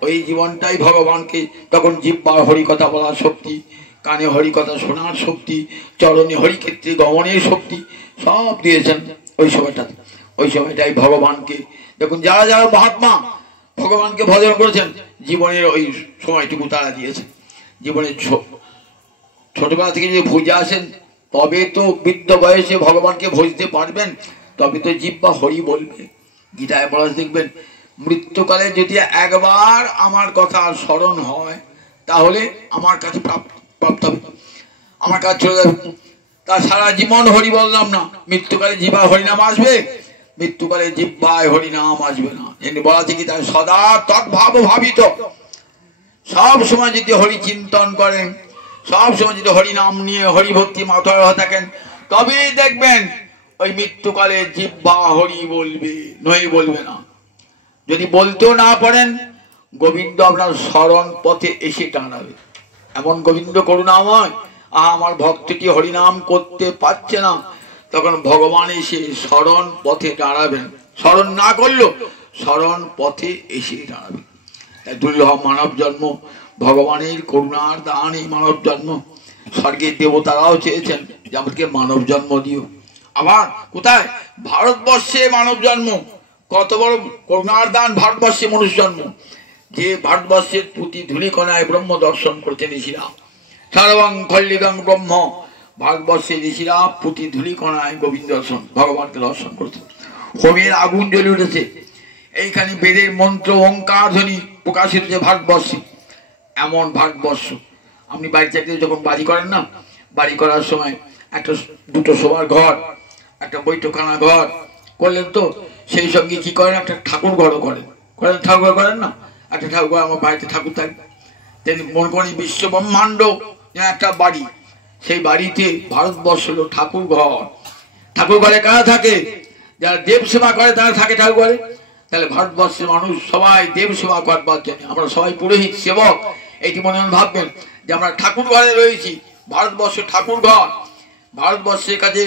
ওই জীবনটাই ভগবানকে তখন জিহ্বার হরিকথা বলার শক্তি, কানে হরিকথা শোনার শক্তি, চরণে হরিক্ষেত্রে গমনের শক্তি সব দিয়েছেন ওই সময়টাতে। ওই সময়টাই ভগবানকে, দেখুন যারা যারা মহাত্মা ভগবানকে ভজন করেছেন, জীবনের ওই সময়টুকু তারা দিয়েছেন। জীবনের ছোটবেলা থেকে যদি ভুজে আসেন, তবে তো বৃদ্ধ বয়সে ভগবানকে ভজতে পারবেন, তবে তো জিহ্বা হরি বলবে। গীতায় বলা দেখবেন, মৃত্যুকালে যদি একবার আমার কথা স্মরণ হয়, তাহলে আমার কাছে প্রাপ্ত হবে, আমার কাছে চলে যাবে। তা সারা জীবন হরি বললাম না, মৃত্যুকালে জিহ্বা হরিনাম আসবে, মৃত্যুকালে জিহ্বায় হরিনাম আসবে না। এমনি বলা আছে গীতায়, সদা তদ্ভাব ভাবিত। সব সময় যদি হরি চিন্তন করেন, সব সময় যদি হরিনাম নিয়ে হরিভক্তি মাথায় থাকেন, তবেই দেখবেন ওই মৃত্যুকালে জিহ্বা হরি বলবে, নই বলবে না। যদি বলতেও না পারেন, গোবিন্দ আপনার স্মরণ পথে এসে টানাবে। এমন গোবিন্দ করুণাময়, আমার ভক্তটি হরিনাম করতে পারছে না, তখন ভগবান এসে স্মরণ পথে দাঁড়াবেন। স্মরণ না করলেও স্মরণ পথে এসে দাঁড়াবে। তাই দুর্লভ মানব জন্ম, ভগবানের করুণার দান এই মানব জন্ম। স্বর্গের দেবতারাও চেয়েছেন যে আমাদেরকে মানব জন্ম দিও। আবার কোথায়? ভারতবর্ষে মানব জন্ম। কত বড় করুণার দান ভারতবর্ষে মনুষ্য জন্ম, যে ভারতবর্ষের প্রতি ধূলিকণায় ব্রহ্ম দর্শন করেছেন ঋষিরা। সর্বং খল্লিগং ব্রহ্ম, ভারতবর্ষের ঋষিরা প্রতি ধূলিকণায় গোবিন্দ দর্শন, ভগবানকে দর্শন করেছেন। হোমের আগুন জ্বলে উঠেছে, এইখানে বেদের মন্ত্র ওঙ্কার ধ্বনি প্রকাশিত হচ্ছে ভারতবর্ষে। এমন ভারতবর্ষ, আপনি বাড়ি চাকরি যখন বাড়ি করেন না, বাড়ি করার সময় একটা দুটো শোবার ঘর, একটা বৈঠকখানা ঘর করলেন, তো সেই সঙ্গে কি করেন? একটা ঠাকুর ঘরও করেন। করেন ঠাকুর করেন না? একটা ঠাকুর, আমার বাড়িতে ঠাকুর থাকবে। তেমনি মনে করি বিশ্ব ব্রহ্মাণ্ড একটা বাড়ি, সেই বাড়িতে ভারতবর্ষ হলো ঠাকুর ঘর। ঠাকুর ঘরে কারা থাকে? যারা দেব সেবা করে তারা থাকে ঠাকুর ঘরে। তাহলে ভারতবর্ষের মানুষ সবাই দেব সেবা করবার জন্য, আমরা সবাই পুরোহিত সেবক। এটি মনে মনে ভাববেন যে আমরা ঠাকুর ঘরে রয়েছি। ভারতবর্ষ ঠাকুর ঘর। ভারতবর্ষের কাছে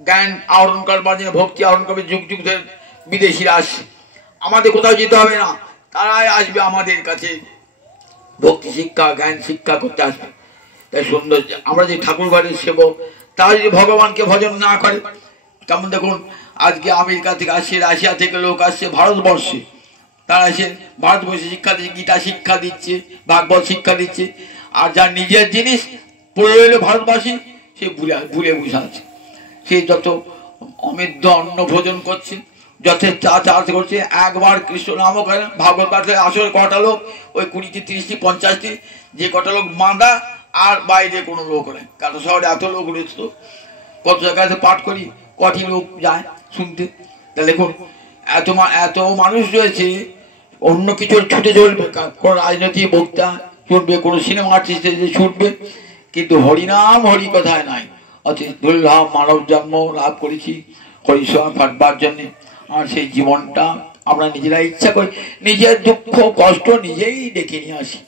জ্ঞান আহরণ করবার জন্য, ভক্তি আহরণ করবে যুগ যুগ ধরে বিদেশিরা আসে। আমাদের কোথাও যেতে হবে না, তারাই আসবে আমাদের কাছে ভক্তি শিক্ষা জ্ঞান শিক্ষা করতে আসবে। তাই সুন্দর, আমরা যে ঠাকুর ঘরের সেবক, তারা যদি ভগবানকে ভজন না করে, তেমন দেখুন আজকে আমেরিকা থেকে আসছে, রাশিয়া থেকে লোক আসছে ভারতবর্ষে, তারা এসে ভারতবর্ষে শিক্ষা দিচ্ছে, গীতা শিক্ষা দিচ্ছে, ভাগবত শিক্ষা দিচ্ছে। আর যার নিজের জিনিস পড়ে রইল ভারতবাসী, সে ভুলে বসে আছে। সে যত অমেধ্য অন্ন ভোজন করছে, যত চাষ করছে, একবার কৃষ্ণ নামও করে না। ভাগবত পাঠে আসলে কটা লোক, ওই 20টি 30টি 50টি, যে কটা লোক মাদা, আর বাইরে কোনো লোক নেই। কারণ শহরে এত লোক রয়েছে, তো কত জায়গাতে পাঠ করি, কটি লোক যায় শুনতে। তাহলে দেখুন এত মানুষ রয়েছে, অন্য কিছুর ছুটে চলবে, কোনো রাজনৈতিক বক্তা ছুটবে, কোনো সিনেমা আর্টিস্ট ছুটবে, কিন্তু হরিনাম হরি কথায় নাই। অথচ দুর্লভ মানব জন্ম লাভ করেছি হরিসেবা পাঠবার জন্য। আর সেই জীবনটা আমরা নিজেরা ইচ্ছা করি, নিজের দুঃখ কষ্ট নিজেই ডেকে নিয়ে আসি।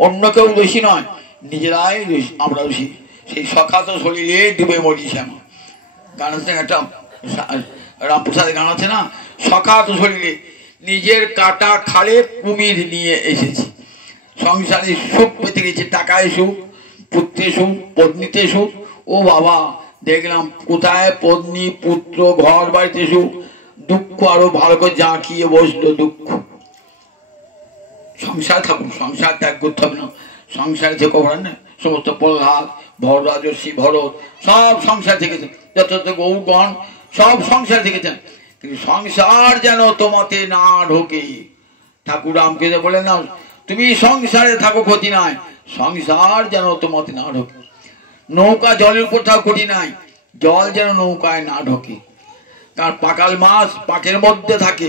অন্য কেউ দোষী নয়, নিজেরাই দোষী, আমরা দোষী। সেই সখাত শরীরে ডুবে মরি শ্যামা গান আছে, একটা রামপ্রসাদের গান আছে না, সখাত শরীরে নিজের কাটা খালে কুমির নিয়ে এসেছি। সংসারে সুখ পেতে গেছে, টাকায় সুখ, পুত্রে সুখ, পত্নীতে সুখ। ও বাবা, দেখলাম কোথায় পত্নী পুত্র ঘর বাড়িতে সুখ, দুঃখ আরো ভালো করে জাঁকিয়ে বসলো দুঃখ। সংসার থাকুন, সংসার ত্যাগ করতে হবে না। সংসারে থেকে না সমস্ত প্রহ্লাদ ভররাজস্বী ভরত সব সংসার থেকেছেন, যত গৌরগণ সব সংসার থেকেছেন। কিন্তু সংসার যেন তোমাতে না ঢোকে। ঠাকুর রামকৃষ্ণ বলেন না, তুমি সংসারে থাকো ক্ষতি নাই, সংসার যেন তোমাতে না ঢোকে। নৌকা জলের উপর থাকো ক্ষতি নাই, জল যেন নৌকায় না ঢোকে। কারণ পাকাল মাছ পাকের মধ্যে থাকে,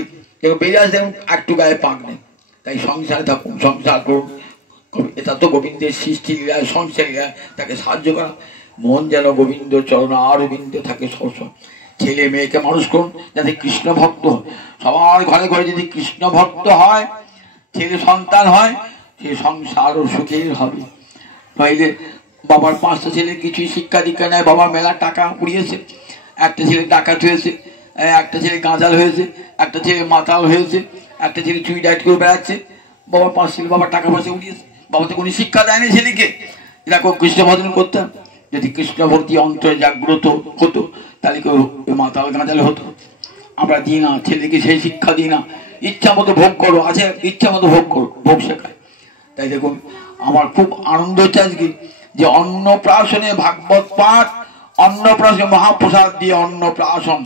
বেরিয়ে আসে একটু গায়ে পাক নেই। তাই সংসারে থাকুন, সংসার করুন। এটা তো গোবিন্দের সৃষ্টি লীলা, সংসার লীলা, তাকে সাহায্য করা। মন যেন গোবিন্দ চরণ অরবিন্দে থাকে সবসময়। ছেলে মেয়েকে মানুষ করুন যাতে কৃষ্ণ ভক্ত হয়। সবার ঘরে ঘরে যদি কৃষ্ণ ভক্ত হয়, ছেলে সন্তান হয়, সে সংসারও সুখের হবে। নইলে বাবার 5টা ছেলে কিছুই শিক্ষা দীক্ষা নেয়, বাবার মেলা টাকা উড়িয়েছে, একটা ছেলে ডাকাত হয়েছে, একটা ছেলে গাঁজাল হয়েছে, একটা ছেলে মাতাল হয়েছে, একটা ছেলে চুই ডাইট করে বেড়াচ্ছে। বাবার 5 ছেলে, বাবার টাকা পয়সা উড়িয়েছে, বাবা তো কোনো শিক্ষা দেয়নি ছেলেকে। এরকম কৃষ্ণ ভজন করতাম, যদি কৃষ্ণ ভক্তি অন্তরে জাগ্রত হতো, তাহলে কেউ মাতাল গাঁজাল হতো। আমরা দিই না, ছেলেকে সেই শিক্ষা দিই না। ইচ্ছা মতো ভোগ করো, আছে ইচ্ছা মতো ভোগ করো, ভোগ শেখায়। তাই দেখুন আমার খুব আনন্দ হচ্ছে আজকে যে অন্নপ্রাশনে ভাগবত পাঠ, অন্নপ্রাশনে মহাপ্রসাদ দিয়ে অন্নপ্রাশন,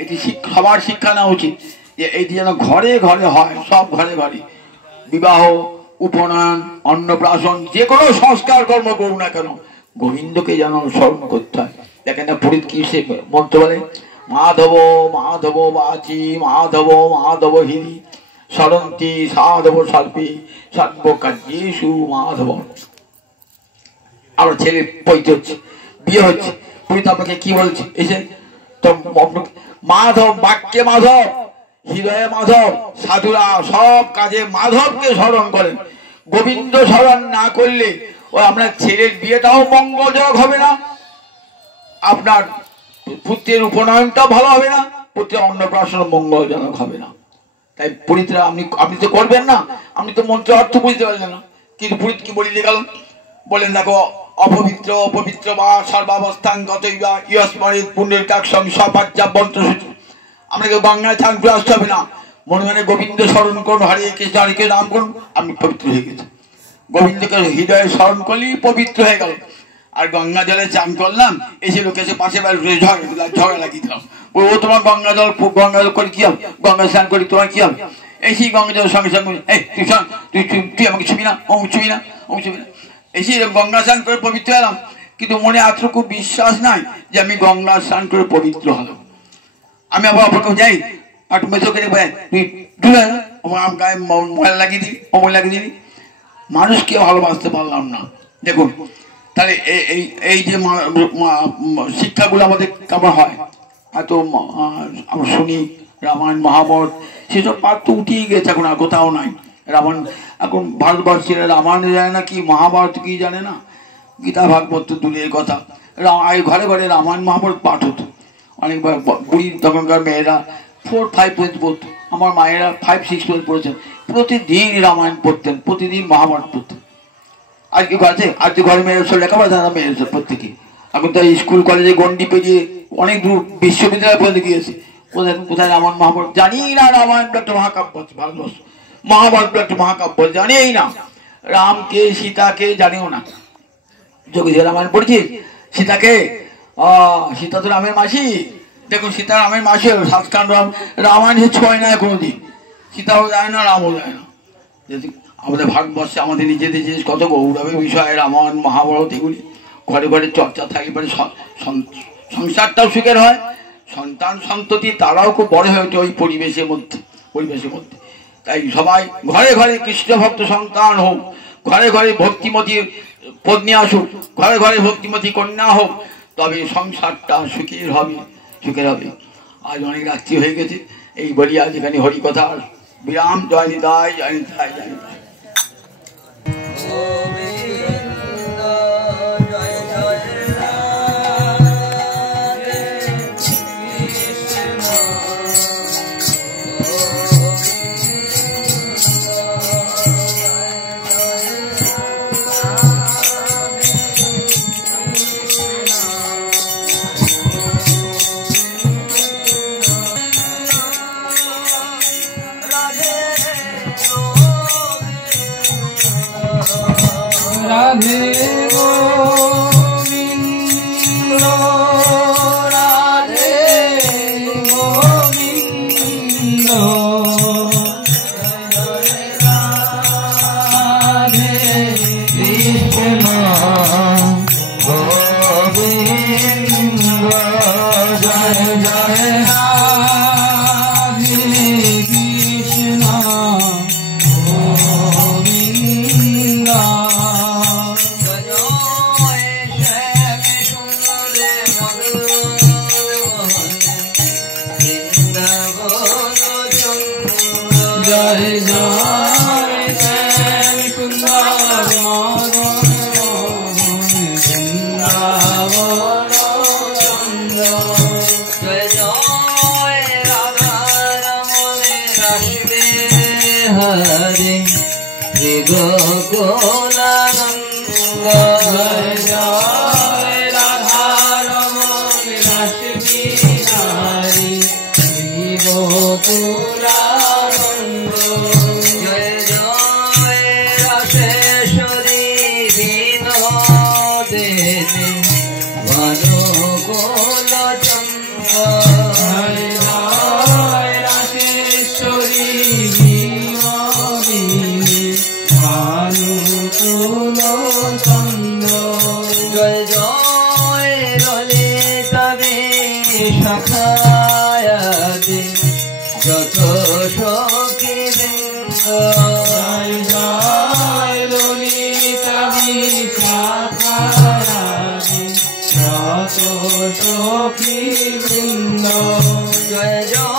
এটি সবার শিক্ষা নেওয়া উচিত যে এটি যেন ঘরে ঘরে হয়, সব ঘরে ঘরে। বিবাহ, উপনয়ন, অন্নপ্রাশন, যে কোনো সংস্কার কর্ম করুন না কেন, গোবিন্দকে যেন স্মরণ করতে হয়। দেখেন না পুরীত কি সে মন্ত্র বলে, মাধব মাধব বাচি মাধব মাধব হিরি সরন্তি সাধব সর্পে সর্বকার্যেষু মাধব। আমার ছেলে পৈতে হচ্ছে, বিয়ে হচ্ছে, পুরীতে আপনাকে কি বলছে এসে, তো মাধব বাক্যে মাধব, হৃদয়ে মাধব, সাধুরা সব কাজে মাধবকে স্মরণ করেন। গোবিন্দ স্মরণ না করলে ও আপনার ছেলের বিয়েটাও মঙ্গলজনক হবে না, আপনার পুত্রের উপনয়নটাও ভালো হবে না, পুত্রের অন্নপ্রাশন মঙ্গলজনক হবে না। তাই পুরীতরা আপনি তো করবেন না, আপনি তো মন্ত্রের অর্থ বুঝতে পারলেন না। কিন্তু পুরীত কি বলিতে গেল, বলেন দেখো অপবিত্র অপবিত্র বা সর্বাবস্থান গতইবা ইয়স্মরিত পুণ্যের সবাজ্যাবন্তসূচি। আপনাকে গঙ্গায় চান করে আসতে হবে না, মনে মনে গোবিন্দ স্মরণ করুন, হরে কৃষ্ণ হরে কৃষ্ণ নাম করুন, আপনি পবিত্র হয়ে গেছেন। গোবিন্দকে হৃদয়ে স্মরণ করলেই পবিত্র হয়ে গেল। আর গঙ্গা জলে চান করলাম, এসে লোক এসে পাশে বাড়ি ঝগড়া লাগিয়ে দিলাম, ও তোমার গঙ্গা জল করে কি হবে, গঙ্গা স্নান করে তোমার কি হবে, এসে গঙ্গা জলের সঙ্গে সঙ্গে এই তুই আমাকে ছবি না, অমুক ছবি না, অমুক ছবি না, এসে গঙ্গা স্নান করে পবিত্র হলাম। কিন্তু মনে এতটুকু বিশ্বাস নাই যে আমি গঙ্গা স্নান করে পবিত্র হলাম। আমি আবার আপনাকে যাই একটু মেজো করে তুই ডুবে আমার গায়ে ময়লা লাগিয়ে দিই, অমল লাগিয়ে দিই, মানুষকে ভালোবাসতে পারলাম না। দেখুন তাহলে এই যে শিক্ষাগুলো আমাদের কেমন হয়, এত আমরা শুনি রামায়ণ মহাভারত, সেসব পাঠ তো উঠিয়ে গেছে, এখন আর কোথাও নাই রামায়ণ। এখন ভারতবর্ষের রামায়ণ জানে না কি, মহাভারত কি জানে না, গীতা ভাগবত তো দূরের কথা। ঘরে ঘরে রামায়ণ মহাভারত পাঠ হতো অনেকবার। বুড়ির তখনকার মেয়েরা 4-5 পর্যন্ত পড়তো, আমার মায়েরা 5-6 পর্যন্ত পড়েছেন, প্রতিদিন রামায়ণ পড়তেন, প্রতিদিন মহাভারত পড়তেন। আজকে আছে, আজকে ঘরে মেয়েরা সব লেখাপড়া জানা মেয়েরা প্রত্যেকে। এখন তো স্কুল কলেজে গন্ডি পেরিয়ে অনেক দূর বিশ্ববিদ্যালয় পর্যন্ত গিয়েছে, কোথায় কোথায় রামায়ণ মহাভারত জানি না। রামায়ণ একটা মহাকাব্য আছে ভারতবর্ষ, মহাভারত একটা মহাকাব্য জানেই না, রামকে সীতাকে জানেও না। যোগী রামায়ণ পড়েছিস, সীতাকে সীতা তো রামের মাসি, দেখুন সীতা রামের মাসি হলো 7 কাণ্ড রামায়ণ ছোঁয় না কোনোদিন, সীতাও যায় না রামও যায় না। আমাদের ভারতবর্ষে আমাদের নিজেদের জিনিস কত গৌরবের বিষয়, রামায়ণ মহাভারত এগুলি ঘরে ঘরে চর্চা থাকে, পরে সংসারটাও সুখের হয়, সন্তান সন্ততি তারাও খুব বড় হয়ে ওঠে ওই পরিবেশের মধ্যে। তাই সবাই ঘরে ঘরে কৃষ্ণ ভক্ত সন্তান হোক, ঘরে ঘরে ভক্তিমতী পত্নী আসুক, ঘরে ঘরে ভক্তিমতী কন্যা হোক, তবে সংসারটা সুখের হবে। আজ অনেক রাত্রি হয়ে গেছে, এই বলি আজ এখানে হরিকথা বিরাম। জয় নিতাই, জয় নিতাই, জয় নিতাই। রাধে গোবিন্দ, রাধে গোবিন্দ, রাধে কৃষ্ণ গোবিন্দ, জয় জয় রাধে কৃষ্ণ গোবিন্দ। জয় জয় শ্যাম সুন্দর বৃন্দাবন চন্দ্র, জয় জয় রাধা রমণের রাশবে হরে শ্রী গোকুলানন্দ, জয় জয় রাধা রমণের রাশবে হরে শ্রী গোকুলানন্দ, জয় জয় রাসেশ্বরী বিনোদিনী ভানুকুল চন্দ্র, জয় জয় রাসেশ্বরী বিনোদিনী ভানুকুল চন্দ্র, জয় জয় ললিতা বিশাখায়াদি যত সখী বৃন্দ, জয় জয় ললিতা বিশাখায়াদি যত সখী বৃন্দ, জয় জয়